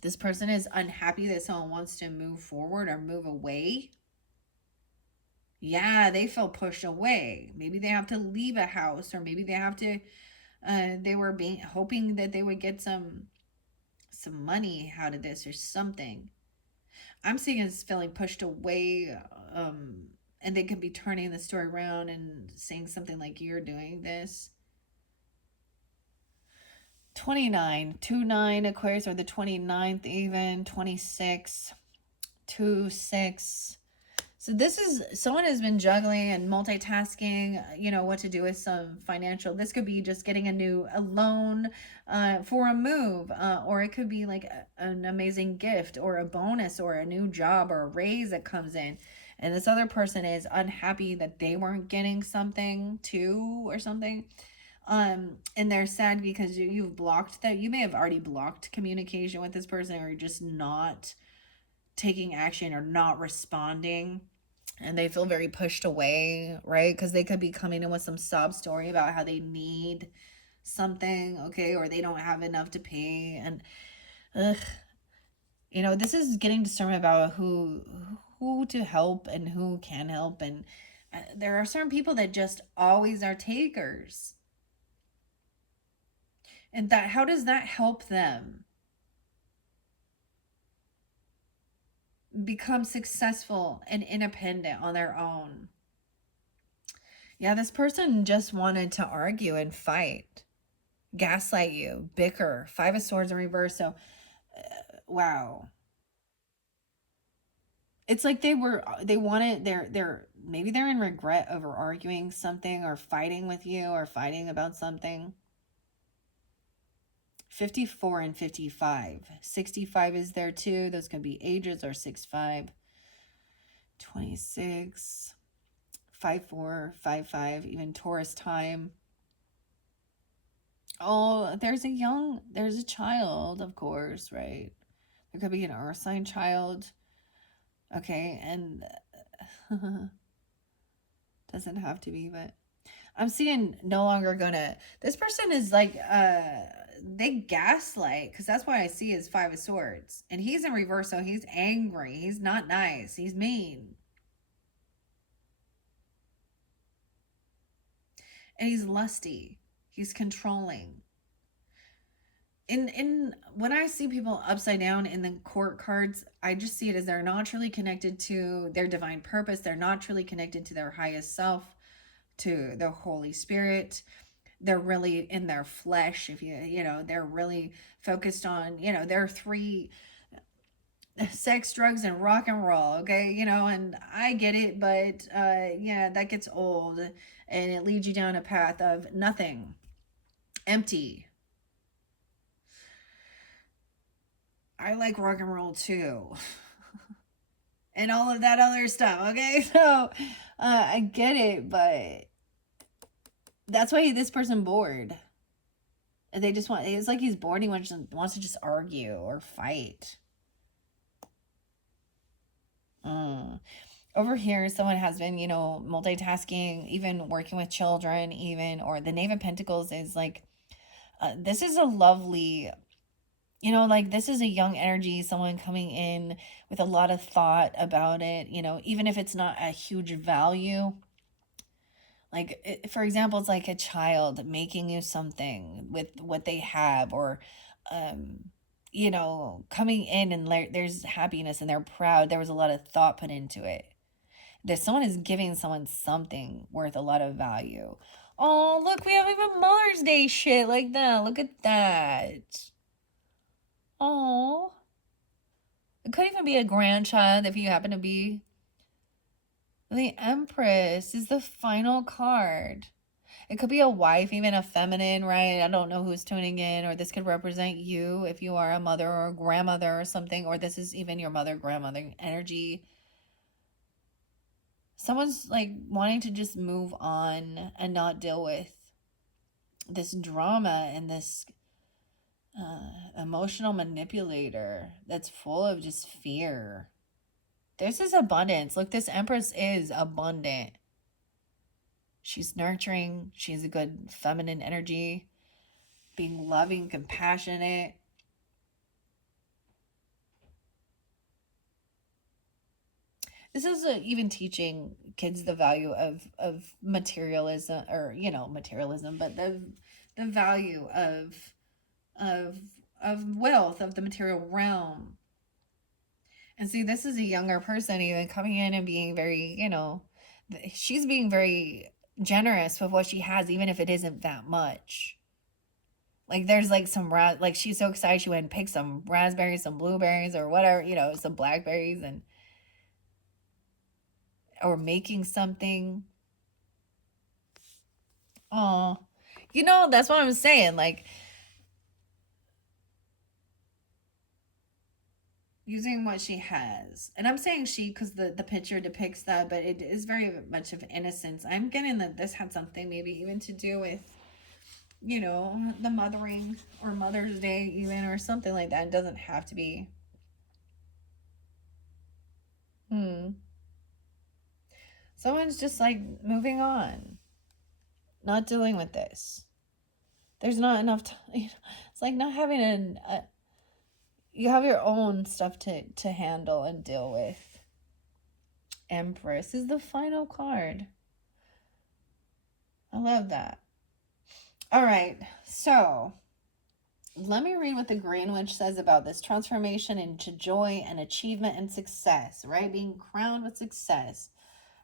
this person is unhappy that someone wants to move forward or move away. Yeah, they feel pushed away. Maybe they have to leave a house, or maybe they have to they were being hoping that they would get some money out of this or something. I'm seeing as feeling pushed away, and they could be turning the story around and saying something like, you're doing this. 29, 2-9 Aquarius, or the 29th, even 26, 2-6. So this is someone has been juggling and multitasking, what to do with some financial. This could be just getting a loan for a move, or it could be like an amazing gift or a bonus or a new job or a raise that comes in. And this other person is unhappy that they weren't getting something too or something. And they're sad because you've blocked that. You may have already blocked communication with this person, or you're just not taking action or not responding, and they feel very pushed away, right? Because they could be coming in with some sob story about how they need something, okay, or they don't have enough to pay. And this is getting discernment about who to help and who can help. And there are certain people that just always are takers, and how does that help them? become successful and independent on their own. Yeah, this person just wanted to argue and fight, gaslight you, bicker. Five of Swords in reverse. So, wow. It's like they wanted, maybe they're in regret over arguing something or fighting with you or fighting about something. 54 and 55. 65 is there too. Those could be ages, or 65. 26. 54, 55, even Taurus time. Oh, there's a child, of course, right? There could be an earth sign child. Okay, and doesn't have to be, but I'm seeing no longer gonna. This person is like, they gaslight, because that's why I see is Five of Swords, and he's in reverse, so he's angry. He's not nice. He's mean, and he's lusty. He's controlling. In when I see people upside down in the court cards, I just see it as they're not truly connected to their divine purpose. They're not truly connected to their highest self, to the Holy Spirit. They're really in their flesh. If they're really focused on, their three: sex, drugs, and rock and roll. Okay, and I get it, but yeah, that gets old, and it leads you down a path of nothing, empty. I like rock and roll too. And all of that other stuff, okay? So, I get it, but that's why this person bored. They just it's like he's bored. He wants to just argue or fight. Over here, someone has been, multitasking, even working with children, or the Knave of Pentacles is like, this is a lovely, like this is a young energy, someone coming in with a lot of thought about it, even if it's not a huge value. Like, for example, it's like a child making you something with what they have, or, coming in and there's happiness and they're proud. There was a lot of thought put into it. That someone is giving someone something worth a lot of value. Oh, look, we have even Mother's Day shit like that. Look at that. Oh, it could even be a grandchild if you happen to be. The Empress is the final card. It could be a wife, even a feminine, right? I don't know who's tuning in, or this could represent you if you are a mother or a grandmother or something, or this is even your mother, grandmother energy. Someone's like wanting to just move on and not deal with this drama and this emotional manipulator that's full of just fear. This is abundance. Look, this Empress is abundant. She's nurturing. She's a good feminine energy, being loving, compassionate. This is even teaching kids the value of materialism, or materialism, but the value of wealth, of the material realm. And see, this is a younger person even coming in and being very, she's being very generous with what she has, even if it isn't that much. Like, there's like like she's so excited she went and picked some raspberries, some blueberries, or whatever, some blackberries, or making something. Oh, that's what I'm saying. Like, using what she has. And I'm saying she because the picture depicts that, but it is very much of innocence. I'm getting that this had something maybe even to do with, the mothering or Mother's Day even, or something like that. It doesn't have to be. Someone's just like moving on, not dealing with this. There's not enough time. It's like not having you have your own stuff to handle and deal with. Empress is the final card. I love that. All right, so Let me read what the Green Witch says about this transformation into joy and achievement and success, right? Being crowned with success,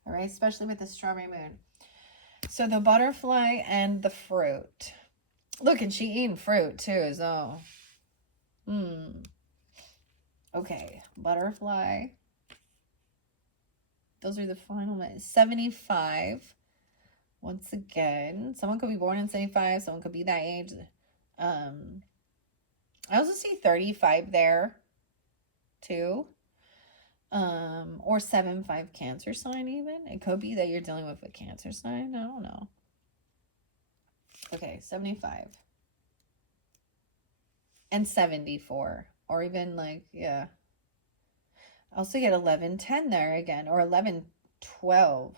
all right? Especially with the strawberry moon. So the butterfly and the fruit. Look, and she eating fruit too, so. Okay, butterfly. Those are the final 75. Once again, someone could be born in 75, someone could be that age. I also see 35 there too. Or 7-5 Cancer sign even. It could be that you're dealing with a Cancer sign. I don't know. Okay, 75. And 74. Or even like, yeah. I also get 11-10 there again. Or 11-12.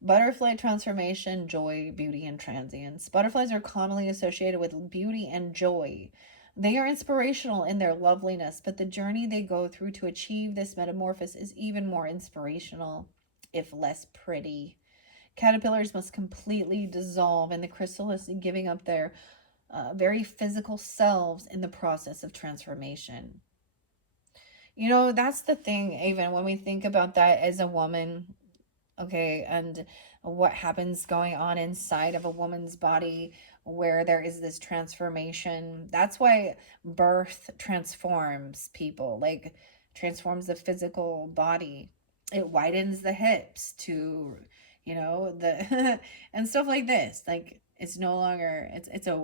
Butterfly transformation, joy, beauty, and transience. Butterflies are commonly associated with beauty and joy. They are inspirational in their loveliness, but the journey they go through to achieve this metamorphosis is even more inspirational, if less pretty. Caterpillars must completely dissolve in the chrysalis, giving up their very physical selves in the process of transformation. You know, that's the thing, even when we think about that as a woman, okay, and what happens going on inside of a woman's body where there is this transformation. That's why birth transforms people, like transforms the physical body. It widens the hips to, you know, the and stuff like this. Like it's no longer it's a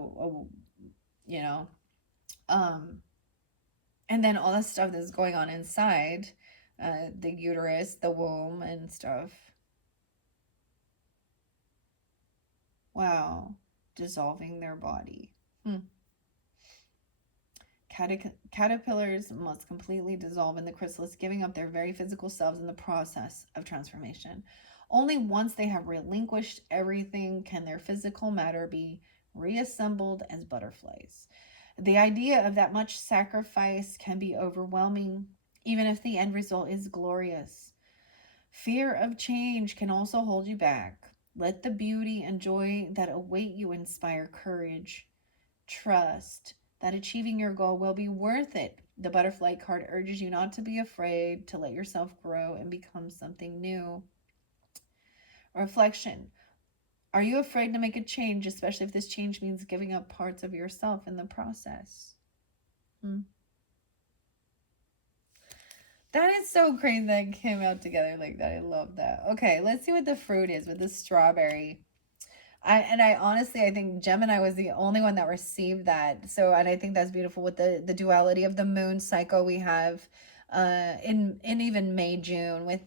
you know, um and then all the stuff that's going on inside the uterus, the womb and stuff. Wow. Dissolving their body. Caterpillars must completely dissolve in the chrysalis, giving up their very physical selves in the process of transformation. Only once they have relinquished everything can their physical matter be reassembled as butterflies. The idea of that much sacrifice can be overwhelming, even if the end result is glorious. Fear of change can also hold you back. Let the beauty and joy that await you inspire courage. Trust that achieving your goal will be worth it. The butterfly card urges you not to be afraid, to let yourself grow and become something new. Reflection. Are you afraid to make a change, especially if this change means giving up parts of yourself in the process? That is so crazy that it came out together like that. I love that. Okay, let's see what the fruit is with the strawberry. I honestly, I think Gemini was the only one that received that. So, and I think that's beautiful with the duality of the moon cycle we have in even May, June with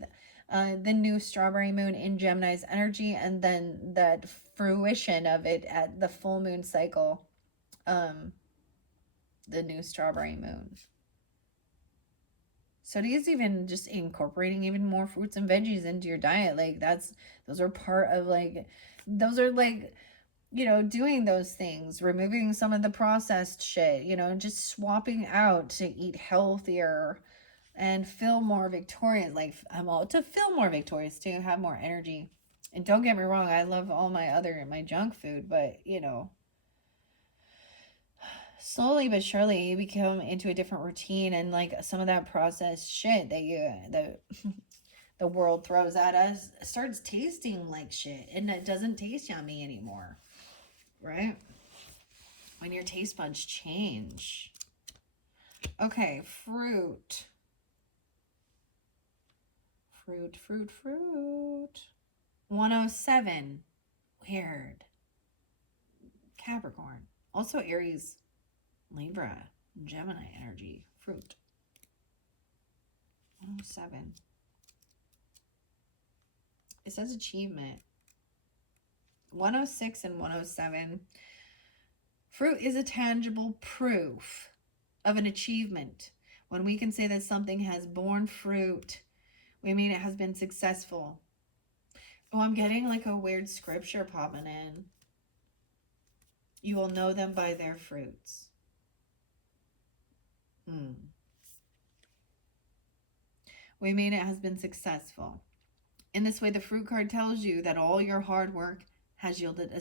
the new strawberry moon in Gemini's energy, and then that fruition of it at the full moon cycle, the new strawberry moon. So it is even just incorporating even more fruits and veggies into your diet. Like those are part of those are like, you know, doing those things, removing some of the processed shit, you know, just swapping out to eat healthier and feel more victorious. Like I'm all to feel more victorious, to have more energy. And don't get me wrong, I love all my junk food, but you know, slowly but surely you become into a different routine, and like some of that processed shit that the world throws at us starts tasting like shit, and it doesn't taste yummy anymore, right? When your taste buds change. Okay, fruit. Fruit. 107. Weird. Capricorn. Also Aries, Libra, Gemini energy. Fruit. 107. It says achievement. 106 and 107. Fruit is a tangible proof of an achievement. When we can say that something has borne fruit, we mean it has been successful. Oh, I'm getting like a weird scripture popping in. You will know them by their fruits. We mean it has been successful. In this way, the fruit card tells you that all your hard work has yielded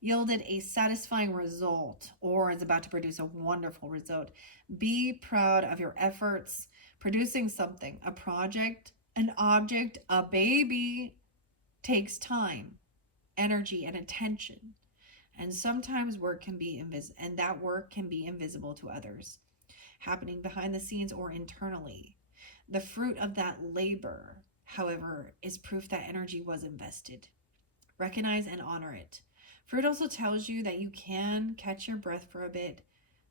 yielded a satisfying result or is about to produce a wonderful result. Be proud of your efforts. Producing something, a project, an object, a baby, takes time, energy, and attention. And sometimes work can be and that work can be invisible to others, happening behind the scenes or internally. The fruit of that labor, however, is proof that energy was invested. Recognize and honor it. Fruit also tells you that you can catch your breath for a bit,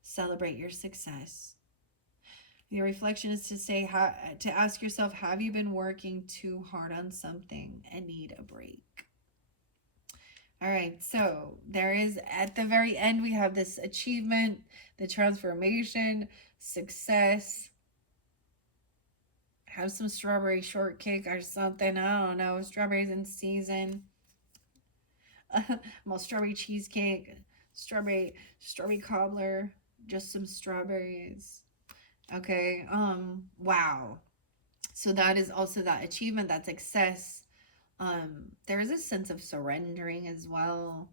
celebrate your success. The reflection is to say, to ask yourself, have you been working too hard on something and need a break? All right, so there is, at the very end, we have this achievement, the transformation, success. Have some strawberry shortcake or something. I don't know. Strawberries in season. Well, strawberry cheesecake, strawberry cobbler, just some strawberries. Okay. Wow. So that is also that achievement, that success. There is a sense of surrendering as well.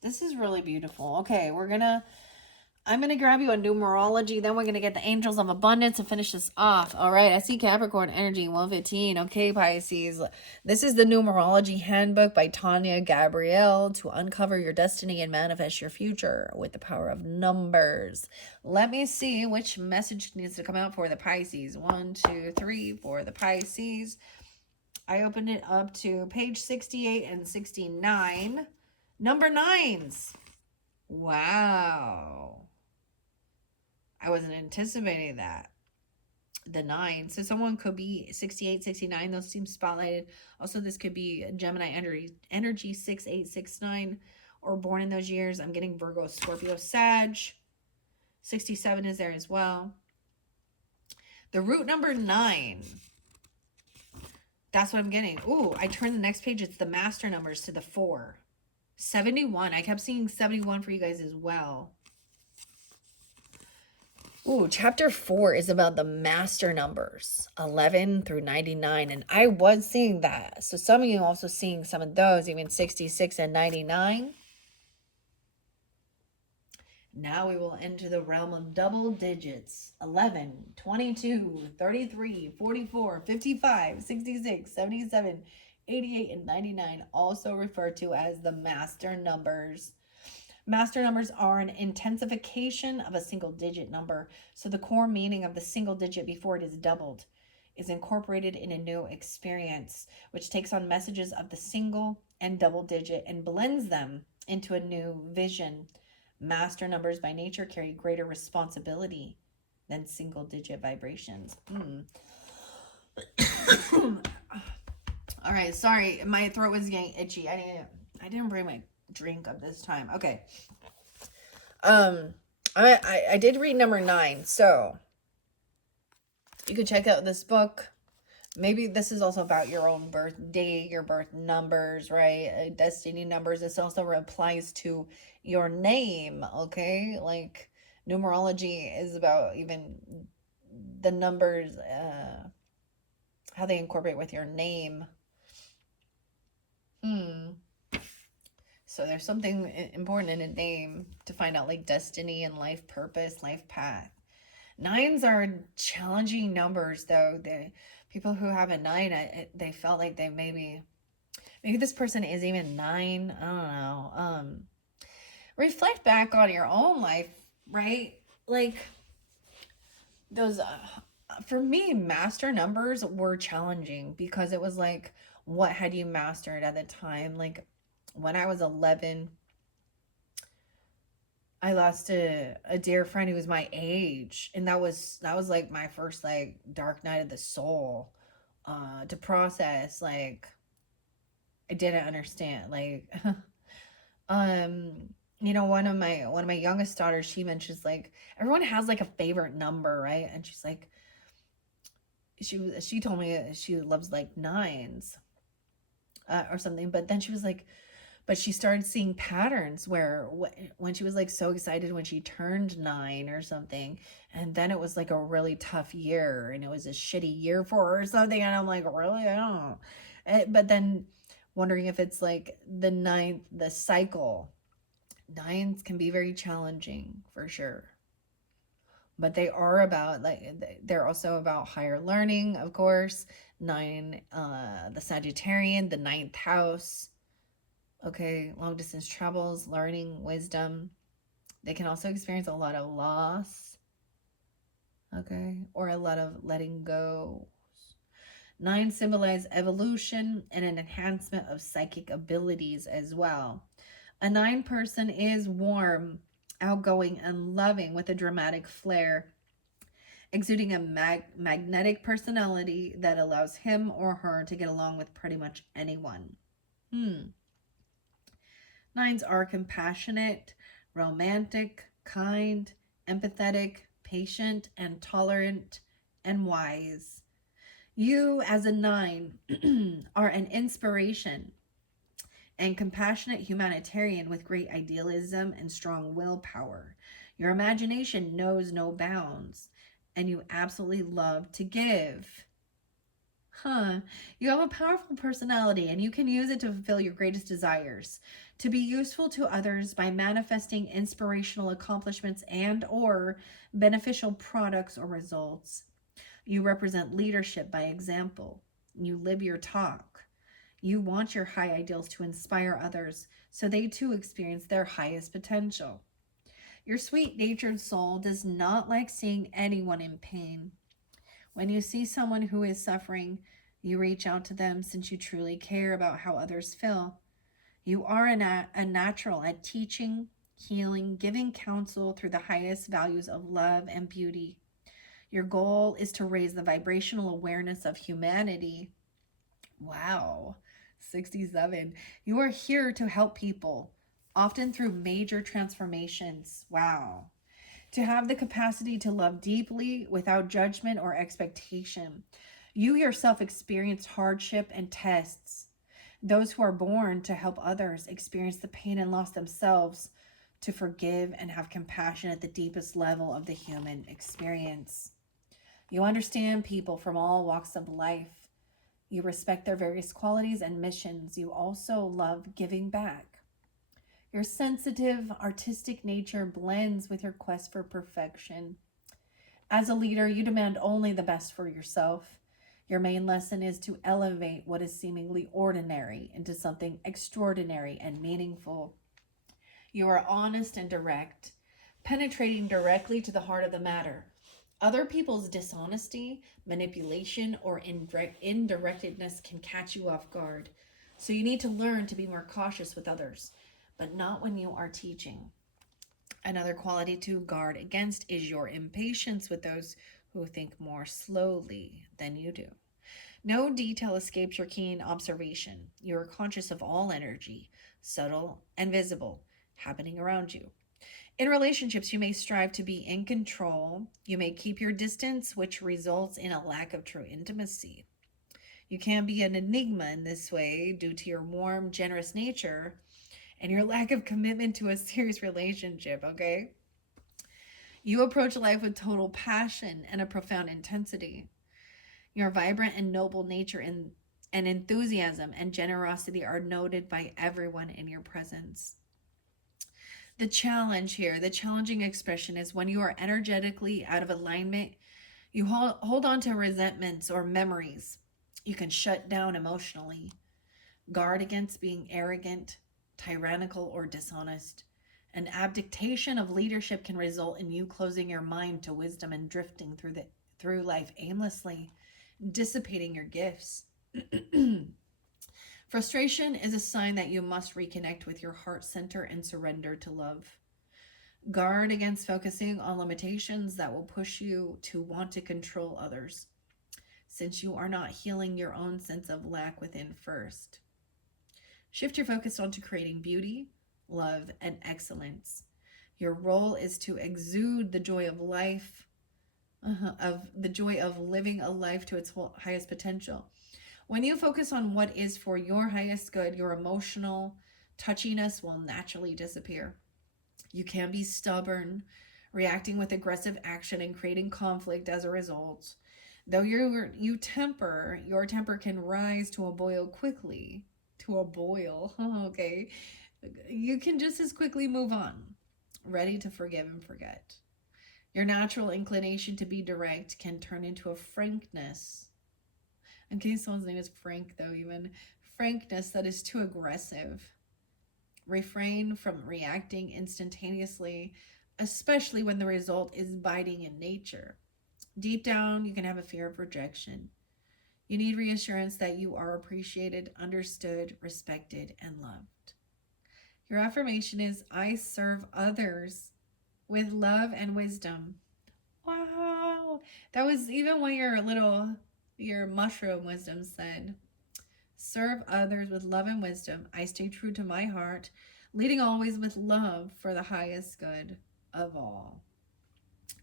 This is really beautiful. Okay, I'm going to grab you a numerology. Then we're going to get the angels of abundance to finish this off. All right. I see Capricorn energy 115. Okay, Pisces. This is the numerology handbook by Tanya Gabrielle to uncover your destiny and manifest your future with the power of numbers. Let me see which message needs to come out for the Pisces. 1, 2, 3 for the Pisces. I opened it up to page 68 and 69. Number 9s. Wow. I wasn't anticipating that. The 9. So someone could be 68, 69. Those seem spotlighted. Also, this could be Gemini energy 6869 or born in those years. I'm getting Virgo, Scorpio, Sag. 67 is there as well. The root number 9. That's what I'm getting. Ooh, I turned the next page. It's the master numbers to the 4. 71. I kept seeing 71 for you guys as well. Ooh, chapter 4 is about the master numbers, 11 through 99. And I was seeing that. So some of you also seeing some of those, even 66 and 99. Now we will enter the realm of double digits. 11, 22, 33, 44, 55, 66, 77, 88, and 99, also referred to as the master numbers. Master numbers are an intensification of a single digit number, so the core meaning of the single digit before it is doubled is incorporated in a new experience, which takes on messages of the single and double digit and blends them into a new vision. Master numbers by nature carry greater responsibility than single digit vibrations. All right, sorry, my throat was getting itchy. I didn't bring my drink up this time. Okay. I did read number 9, so you could check out this book. Maybe this is also about your own birth date, your birth numbers, right? Destiny numbers. This also applies to your name, okay? Like numerology is about even the numbers, how they incorporate with your name. So there's something important in a name to find out, like destiny and life purpose, life path. 9s are challenging numbers, though. The people who have a 9, they felt like they maybe this person is even 9. I don't know. Reflect back on your own life, right? Like those, for me, master numbers were challenging because it was like, what had you mastered at the time? Like when I was 11, I lost a dear friend who was my age, and that was like my first like dark night of the soul to process. Like I didn't understand, like you know, one of my youngest daughters, she mentions like everyone has like a favorite number, right? And she's like, she told me she loves like 9s or something, but then she was like, but she started seeing patterns where when she was like so excited when she turned 9 or something, and then it was like a really tough year and it was a shitty year for her or something, and I'm like, really? I don't know. But then wondering if it's like the ninth, the cycle. Nines can be very challenging for sure. But they are about, like, they're also about higher learning, of course. Nine, the Sagittarian, the ninth house. Okay, long distance travels, learning, wisdom. They can also experience a lot of loss, okay, or a lot of letting go. Nine symbolize evolution and an enhancement of psychic abilities as well. A nine person is warm, outgoing, and loving with a dramatic flair, exuding a magnetic personality that allows him or her to get along with pretty much anyone. Nines are compassionate, romantic, kind, empathetic, patient, and tolerant, and wise. You, as a nine, are an inspiration and compassionate humanitarian with great idealism and strong willpower. Your imagination knows no bounds, and you absolutely love to give. You have a powerful personality, and you can use it to fulfill your greatest desires, to be useful to others by manifesting inspirational accomplishments and or beneficial products or results. You represent leadership by example. You live your talk. You want your high ideals to inspire others so they too experience their highest potential. Your sweet-natured soul does not like seeing anyone in pain. When you see someone who is suffering, you reach out to them since you truly care about how others feel. You are a natural at teaching, healing, giving counsel through the highest values of love and beauty. Your goal is to raise the vibrational awareness of humanity. Wow, 67. You are here to help people, often through major transformations. Wow. To have the capacity to love deeply without judgment or expectation. You yourself experience hardship and tests. Those who are born to help others experience the pain and loss themselves, to forgive and have compassion at the deepest level of the human experience. You understand people from all walks of life. You respect their various qualities and missions. You also love giving back. Your sensitive, artistic nature blends with your quest for perfection. As a leader, you demand only the best for yourself. Your main lesson is to elevate what is seemingly ordinary into something extraordinary and meaningful. You are honest and direct, penetrating directly to the heart of the matter. Other people's dishonesty, manipulation, or indirectness can catch you off guard. So you need to learn to be more cautious with others, but not when you are teaching. Another quality to guard against is your impatience with those who think more slowly than you do. No detail escapes your keen observation. You are conscious of all energy, subtle and visible, happening around you. In relationships, you may strive to be in control. You may keep your distance, which results in a lack of true intimacy. You can be an enigma in this way due to your warm, generous nature and your lack of commitment to a serious relationship, okay? You approach life with total passion and a profound intensity. Your vibrant and noble nature and enthusiasm and generosity are noted by everyone in your presence. The challenge here, the challenging expression is when you are energetically out of alignment, you hold on to resentments or memories. You can shut down emotionally. Guard against being arrogant, tyrannical, or dishonest. An abdication of leadership can result in you closing your mind to wisdom and drifting through life aimlessly, dissipating your gifts. Frustration is a sign that you must reconnect with your heart center and surrender to love. Guard against focusing on limitations that will push you to want to control others, since you are not healing your own sense of lack within first. Shift your focus onto creating beauty, love, and excellence. Your role is to exude the joy of life, of the joy of living a life to its highest potential. When you focus on what is for your highest good, your emotional touchiness will naturally disappear. You can be stubborn, reacting with aggressive action and creating conflict as a result. Though your temper can rise to a boil quickly, to a boil. Okay. You can just as quickly move on, ready to forgive and forget. Your natural inclination to be direct can turn into a frankness. In case someone's name is Frank, though, even frankness that is too aggressive. Refrain from reacting instantaneously, especially when the result is biting in nature. Deep down, you can have a fear of rejection. You need reassurance that you are appreciated, understood, respected, and loved. Your affirmation is I serve others with love and wisdom. Wow. That was even what your mushroom wisdom said. Serve others with love and wisdom. I stay true to my heart, leading always with love for the highest good of all.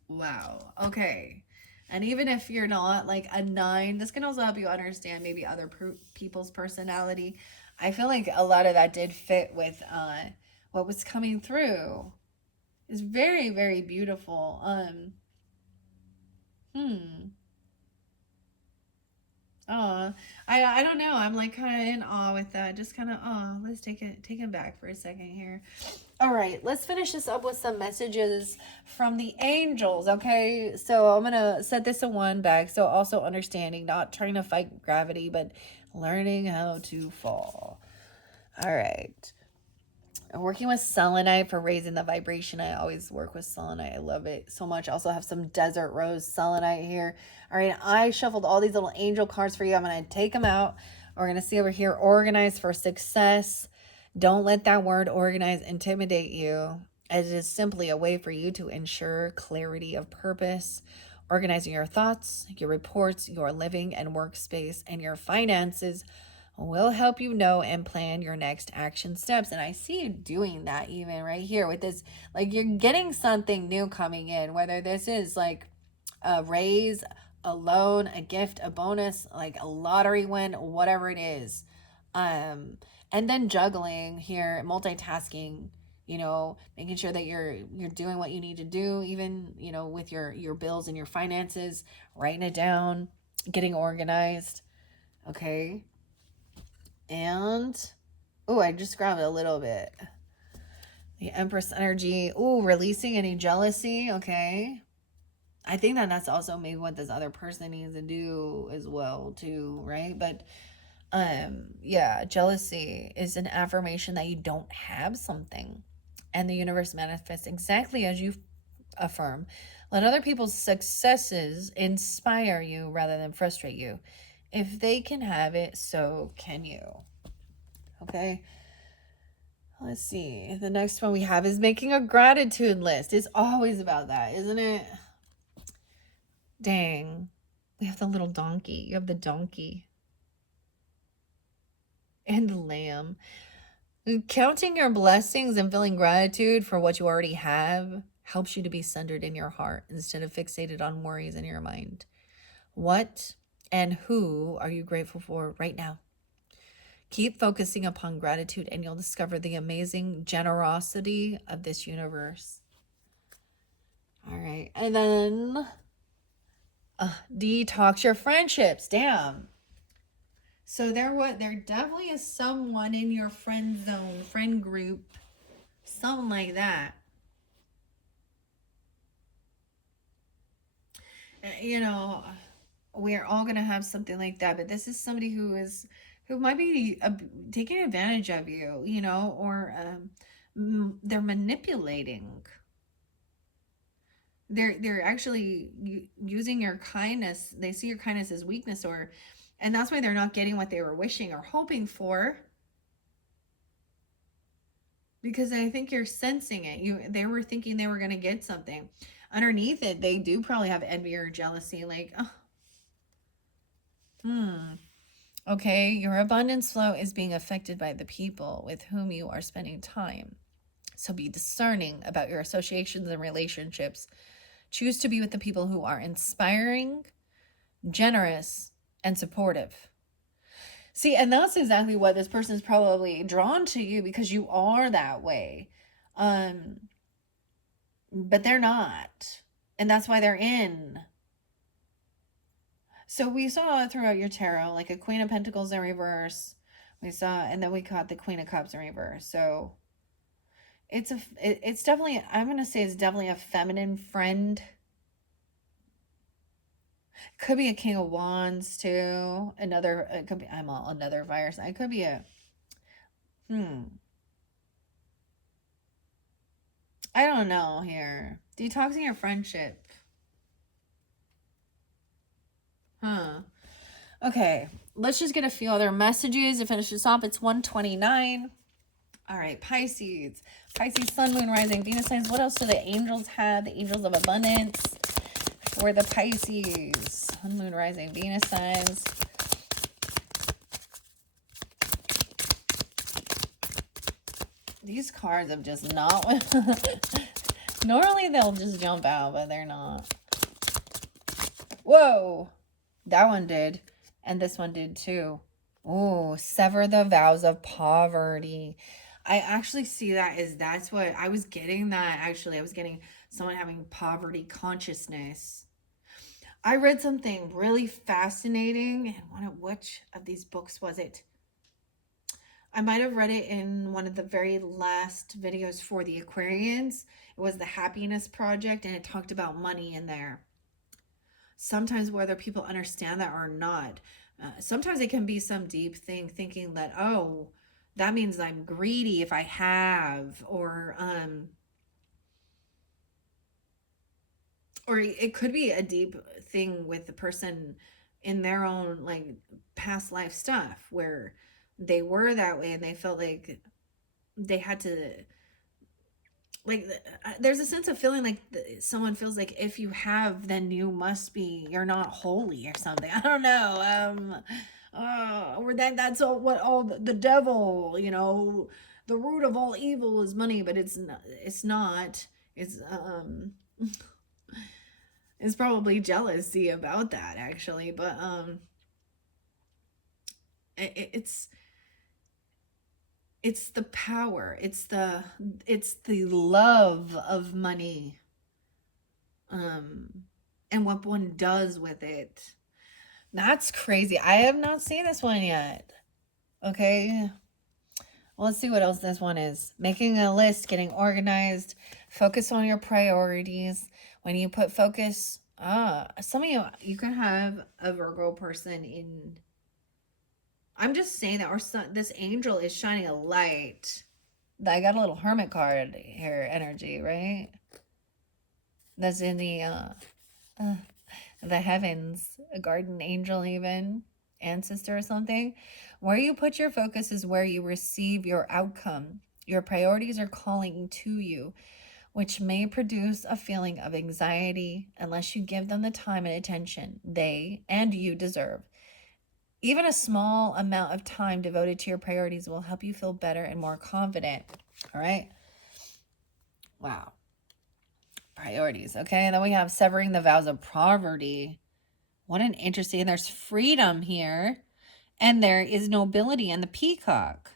Wow. Okay. And even if you're not like a 9, this can also help you understand maybe other people's personality. I feel like a lot of that did fit with what was coming through. It's very, very beautiful. Oh, I don't know. I'm like kind of in awe with that. Just kind of let's take it back for a second here. All right, let's finish this up with some messages from the angels, okay? So I'm going to set this a 1 back. So also understanding, not trying to fight gravity, but learning how to fall. All right. I'm working with selenite for raising the vibration. I always work with selenite. I love it so much. I also have some desert rose selenite here. All right, I shuffled all these little angel cards for you. I'm going to take them out. We're going to see over here, organize for success. Don't let that word organize intimidate you. It is simply a way for you to ensure clarity of purpose, organizing your thoughts, your reports, your living and workspace, and your finances will help you know and plan your next action steps. And I see you doing that even right here with this, like you're getting something new coming in, whether this is like a raise, a loan, a gift, a bonus, like a lottery win, whatever it is. And then juggling here, multitasking, making sure that you're doing what you need to do, even, with your bills and your finances, writing it down, getting organized. Okay. And, I just grabbed a little bit. The Empress energy. Releasing any jealousy. Okay. I think that's also maybe what this other person needs to do as well, too, right? But, yeah, jealousy is an affirmation that you don't have something. And the universe manifests exactly as you affirm. Let other people's successes inspire you rather than frustrate you. If they can have it, so can you. Okay. Let's see. The next one we have is making a gratitude list. It's always about that, isn't it? Dang. We have the little donkey. You have the donkey. And the lamb. Counting your blessings and feeling gratitude for what you already have helps you to be centered in your heart instead of fixated on worries in your mind. What and who are you grateful for right now? Keep focusing upon gratitude and you'll discover the amazing generosity of this universe. All right. And then detox your friendships. Damn. So there definitely is someone in your friend zone, friend group, something like that. We're all going to have something like that, but this is somebody who might be taking advantage of you, or they're manipulating. They're actually using your kindness. They see your kindness as weakness, and that's why they're not getting what they were wishing or hoping for. Because I think you're sensing it. They were thinking they were going to get something. Underneath it, they do probably have envy or jealousy. Like, okay, your abundance flow is being affected by the people with whom you are spending time. So be discerning about your associations and relationships. Choose to be with the people who are inspiring, generous, and supportive. See, and that's exactly what this person is probably drawn to you, because you are that way. But they're not. And that's why they're in. So we saw throughout your tarot, like a Queen of Pentacles in reverse. We saw, and then we caught the Queen of Cups in reverse. So it's definitely, I'm going to say it's definitely a feminine friend. Could be a King of Wands too. Another, it could be, I'm all another virus. It could be a, I don't know here. Detoxing your friendship. Huh. Okay, let's just get a few other messages to finish this off. It's 1:29. All right, Pisces. Pisces, Sun, Moon, Rising, Venus signs. What else do the angels have? The angels of abundance for the Pisces. Sun, Moon, Rising, Venus signs. These cards have just not... Normally they'll just jump out, but they're not. Whoa! That one did. And this one did too. Oh, sever the vows of poverty. I actually see that as that's what I was getting. That actually I was getting someone having poverty consciousness. I read something really fascinating, and which of these books was it? I might have read it in one of the very last videos for the Aquarians. It was the Happiness Project, and it talked about money in there. Sometimes whether people understand that or not, sometimes it can be some deep thing, thinking that, oh, that means I'm greedy if I have, or it could be a deep thing with the person in their own like past life stuff where they were that way and they felt like they had to, like, there's a sense of feeling like someone feels like if you have, then you must be, you're not holy or something. I don't know. Or that's all, what all the devil, you know, the root of all evil is money, but it's not. It's probably jealousy about that actually, but it's the power, it's the love of money, and what one does with it. That's crazy. I have not seen this one yet. Okay, well, let's see what else this one is. Making a list, getting organized, focus on your priorities. When you put focus, some of you can have a Virgo person in, I'm just saying that, or this angel is shining a light. I got a little hermit card here, energy, right? That's in the heavens, a guardian angel, even ancestor or something. Where you put your focus is where you receive your outcome. Your priorities are calling to you, which may produce a feeling of anxiety unless you give them the time and attention they and you deserve. Even a small amount of time devoted to your priorities will help you feel better and more confident. All right. Wow. Priorities. Okay. And then we have severing the vows of poverty. What an interesting, there's freedom here. And there is nobility in the peacock.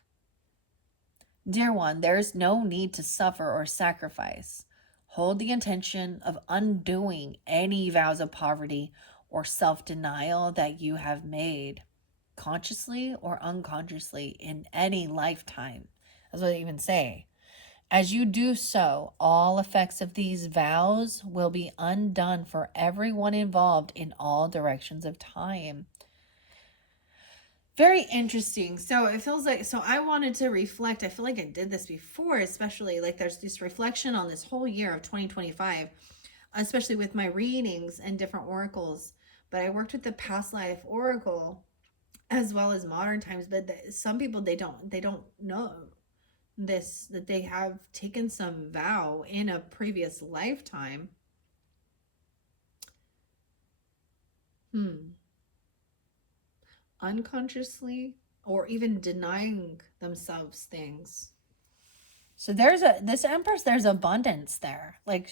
Dear one, there's no need to suffer or sacrifice. Hold the intention of undoing any vows of poverty or self-denial that you have made, consciously or unconsciously, in any lifetime. That's what they even say. As you do so, all effects of these vows will be undone for everyone involved in all directions of time. Very interesting. So it feels like, so I wanted to reflect. I feel like I did this before, especially like there's this reflection on this whole year of 2025, especially with my readings and different oracles. But I worked with the past life oracle as well as modern times. But some people, they don't know this, that they have taken some vow in a previous lifetime. Unconsciously, or even denying themselves things. So there's this Empress, there's abundance there. Like,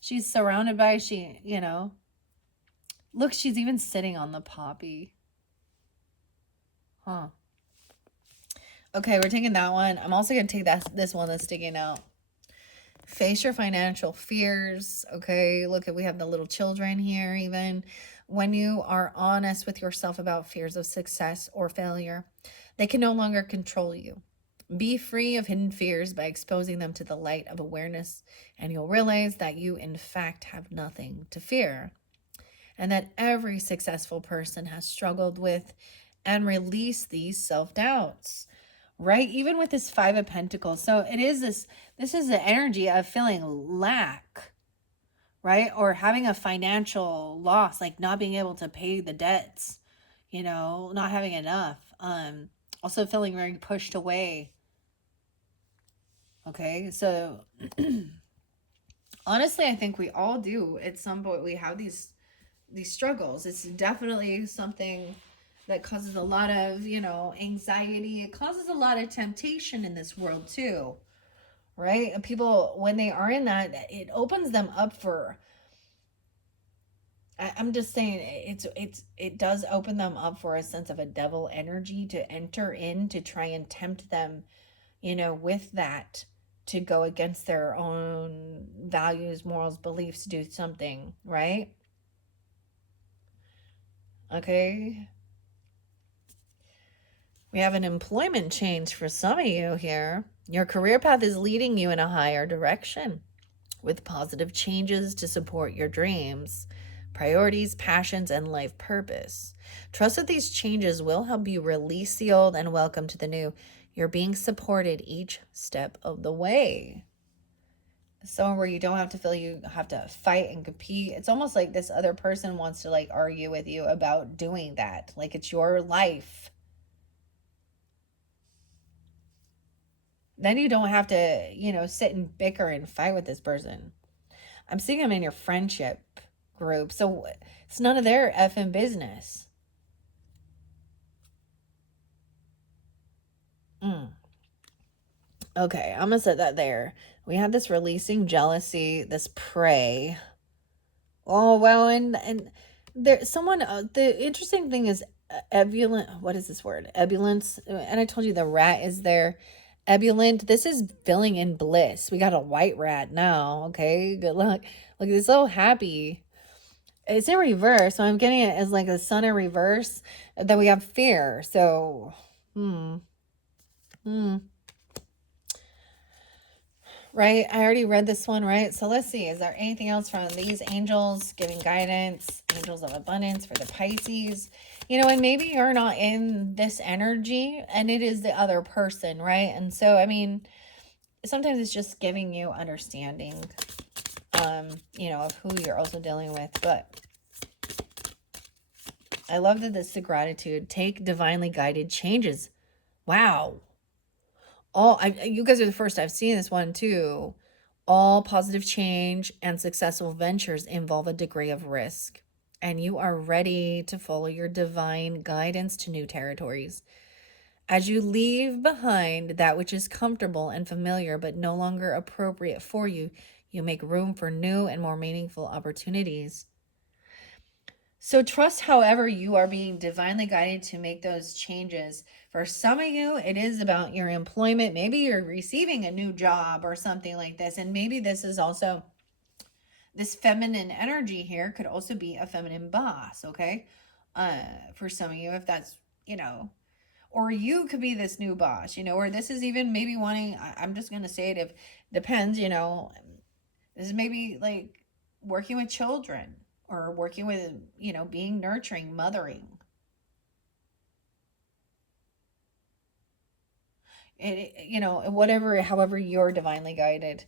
she's surrounded by, look, she's even sitting on the poppy. Huh. Okay, we're taking that one. I'm also going to take this one that's sticking out. Face your financial fears. Okay, look, we have the little children here even. When you are honest with yourself about fears of success or failure, They can no longer control you. Be free of hidden fears by exposing them to the light of awareness, and you'll realize that you, in fact, have nothing to fear, and that every successful person has struggled with and released these self-doubts, right? Even with this Five of Pentacles. So it is this is the energy of feeling lack, right? Or having a financial loss, like not being able to pay the debts, not having enough. Also feeling very pushed away. Okay, so honestly, I think we all do at some point. We have these struggles. It's definitely something that causes a lot of, anxiety. It causes a lot of temptation in this world too, right? And people, when they are in that, it opens them up for, I'm just saying, it does open them up for a sense of a devil energy to enter in, to try and tempt them, with that, to go against their own values, morals, beliefs, do something, right? Okay. We have an employment change for some of you here. Your career path is leading you in a higher direction with positive changes to support your dreams, priorities, passions, and life purpose. Trust that these changes will help you release the old and welcome to the new. You're being supported each step of the way. Somewhere where you don't have to feel you have to fight and compete. It's almost like this other person wants to argue with you about doing that. Like it's your life. Then you don't have to, sit and bicker and fight with this person. I'm seeing them in your friendship group. So it's none of their effing business. Okay, I'm going to set that there. We have this releasing jealousy, this prey. Oh, well, and there, someone, the interesting thing is ebullient. What is this word? Ebullience. And I told you the rat is there. Ebullient. This is filling in bliss. We got a white rat now. Okay, good luck. Look, it's so happy. It's in reverse, so I'm getting it as like the sun in reverse. Then we have fear. So, right? I already read this one, right? So let's see. Is there anything else from these angels giving guidance? Angels of abundance for the Pisces. And maybe you're not in this energy and it is the other person, right? And so, I mean, sometimes it's just giving you understanding, of who you're also dealing with. But I love that this is gratitude. Take divinely guided changes. Wow. You guys are the first I've seen this one too. All positive change and successful ventures involve a degree of risk, and you are ready to follow your divine guidance to new territories. As you leave behind that which is comfortable and familiar but no longer appropriate for you, you make room for new and more meaningful opportunities. So trust however you are being divinely guided to make those changes. For some of you, it is about your employment. Maybe you're receiving a new job or something like this. And maybe this is also, this feminine energy here could also be a feminine boss, okay? For some of you, if that's, or you could be this new boss, or this is even maybe wanting, I'm just going to say it, if depends, this is maybe like working with children or working with, being nurturing, mothering. Whatever, however you're divinely guided.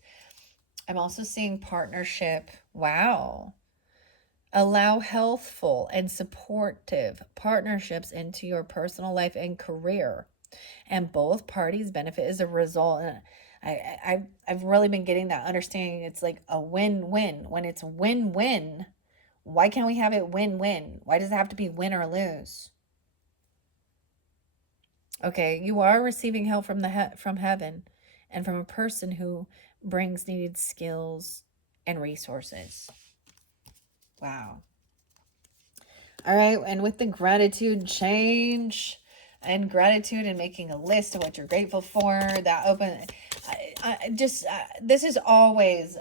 I'm also seeing partnership. Wow. Allow healthful and supportive partnerships into your personal life and career, and both parties benefit as a result. And I've really been getting that understanding. It's like a win-win. When it's win-win, why can't we have it win-win? Why does it have to be win or lose? Okay, you are receiving help from from heaven and from a person who brings needed skills and resources. Wow. All right, and with the gratitude change and gratitude and making a list of what you're grateful for, that this is always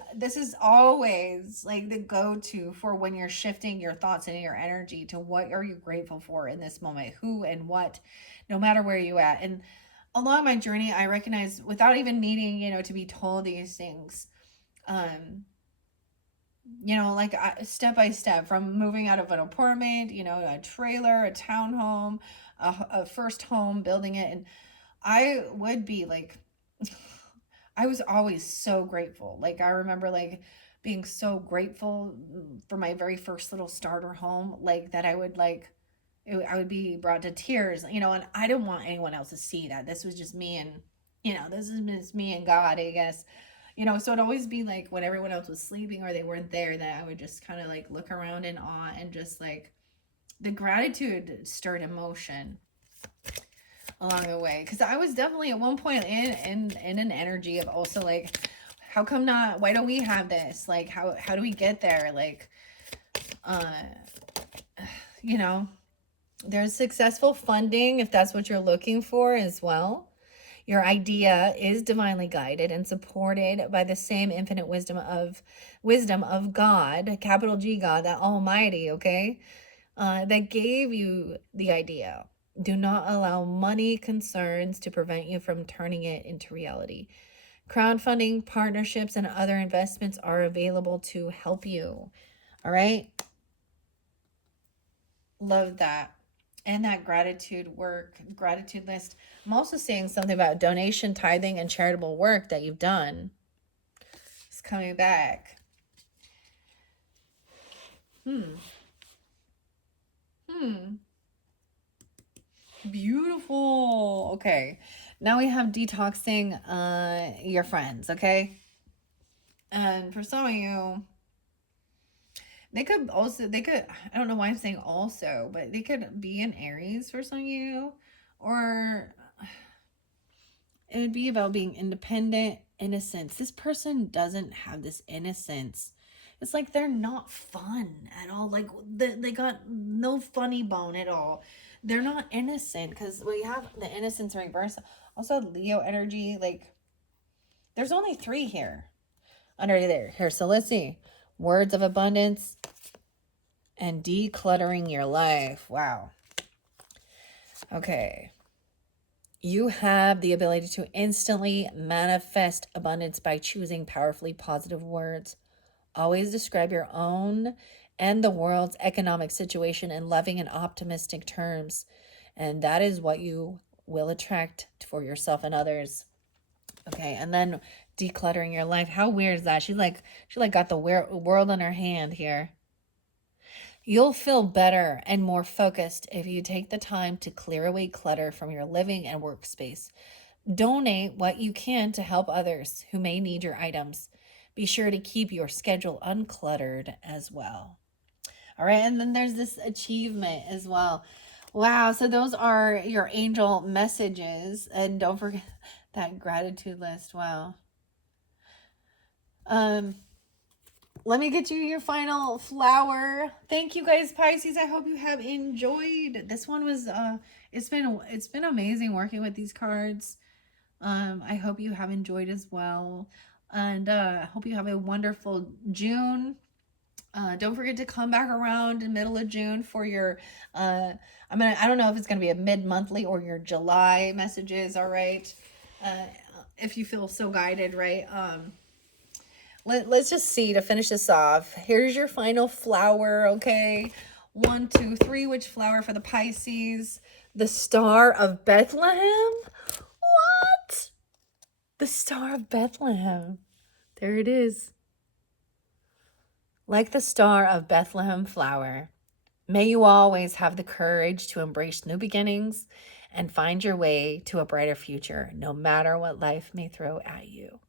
like the go-to for when you're shifting your thoughts and your energy to what are you grateful for in this moment, who and what, no matter where you at. And along my journey, I recognize without even needing, to be told these things, like step by step, from moving out of an apartment, a trailer, a townhome, a first home, building it. And I would be like, I was always so grateful. Like, I remember like being so grateful for my very first little starter home, like that I would like, I would be brought to tears, and I didn't want anyone else to see that. This was just me and, this is just me and God, I guess. So it'd always be like when everyone else was sleeping or they weren't there, that I would just kind of like look around in awe, and just like the gratitude stirred emotion along the way, because I was definitely at one point in an energy of also like, how come not, why don't we have this, like how do we get there, like you know there's successful funding if that's what you're looking for as well. Your idea is divinely guided and supported by the same infinite wisdom of God, capital G God, that Almighty, okay, that gave you the idea. Do not allow money concerns to prevent you from turning it into reality. Crowdfunding, partnerships, and other investments are available to help you. All right? Love that. And that gratitude list. I'm also saying something about donation, tithing, and charitable work that you've done. It's coming back. Beautiful. Okay. Now we have detoxing your friends, okay? And for some of you, I don't know why I'm saying also, but they could be in Aries for some of you, or it would be about being independent, innocence. This person doesn't have this innocence. It's like they're not fun at all. Like they got no funny bone at all. They're not innocent, because we have the innocence reverse. Also Leo energy. Like, there's only 3 here under there. Here, so let's see. Words of abundance and decluttering your life. Wow. Okay. You have the ability to instantly manifest abundance by choosing powerfully positive words. Always describe your own and the world's economic situation in loving and optimistic terms. And that is what you will attract for yourself and others. Okay, and then decluttering your life. How weird is that? She got the world in her hand here. You'll feel better and more focused if you take the time to clear away clutter from your living and workspace. Donate what you can to help others who may need your items. Be sure to keep your schedule uncluttered as well. All right, and then there's this achievement as well. Wow, so those are your angel messages. And don't forget that gratitude list. Wow. Let me get you your final flower. Thank you guys, Pisces. I hope you have enjoyed. This one was it's been amazing working with these cards. I hope you have enjoyed as well. And I hope you have a wonderful June. Don't forget to come back around in the middle of June for your I don't know if it's gonna be a mid-monthly or your July messages, all right? If you feel so guided, right? Let's just see to finish this off. Here's your final flower, okay? 1, 2, 3. Which flower for the Pisces? The Star of Bethlehem? What? The Star of Bethlehem. There it is. Like the Star of Bethlehem flower, may you always have the courage to embrace new beginnings and find your way to a brighter future, no matter what life may throw at you.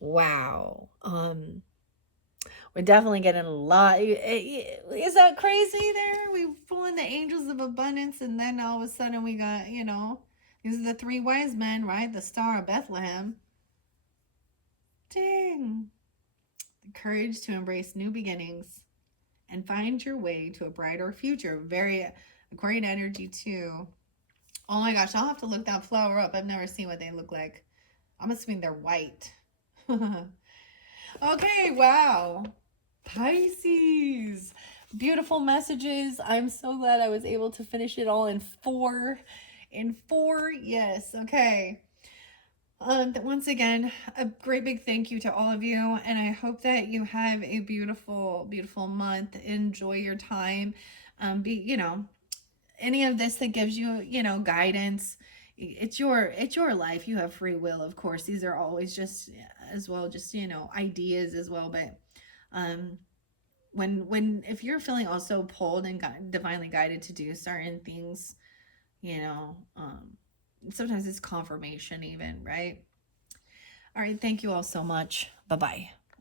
Wow. We're definitely getting a lot. Is that crazy there? We pull in the angels of abundance, and then all of a sudden we got, these are the 3 wise men, right? The Star of Bethlehem. Dang. The courage to embrace new beginnings and find your way to a brighter future. Very great energy too. Oh my gosh, I'll have to look that flower up. I've never seen what they look like. I'm assuming they're white. Okay, wow. Pisces. Beautiful messages. I'm so glad I was able to finish it all in four. In four, yes. Okay. Once again, a great big thank you to all of you, and I hope that you have a beautiful, beautiful month. Enjoy your time. Any of this that gives you, guidance. It's your life. You have free will, of course. These are always just as well, just ideas as well. But um, when if you're feeling also pulled and divinely guided to do certain things, you know, um, sometimes it's confirmation, even, right? All right. Thank you all so much. Bye bye.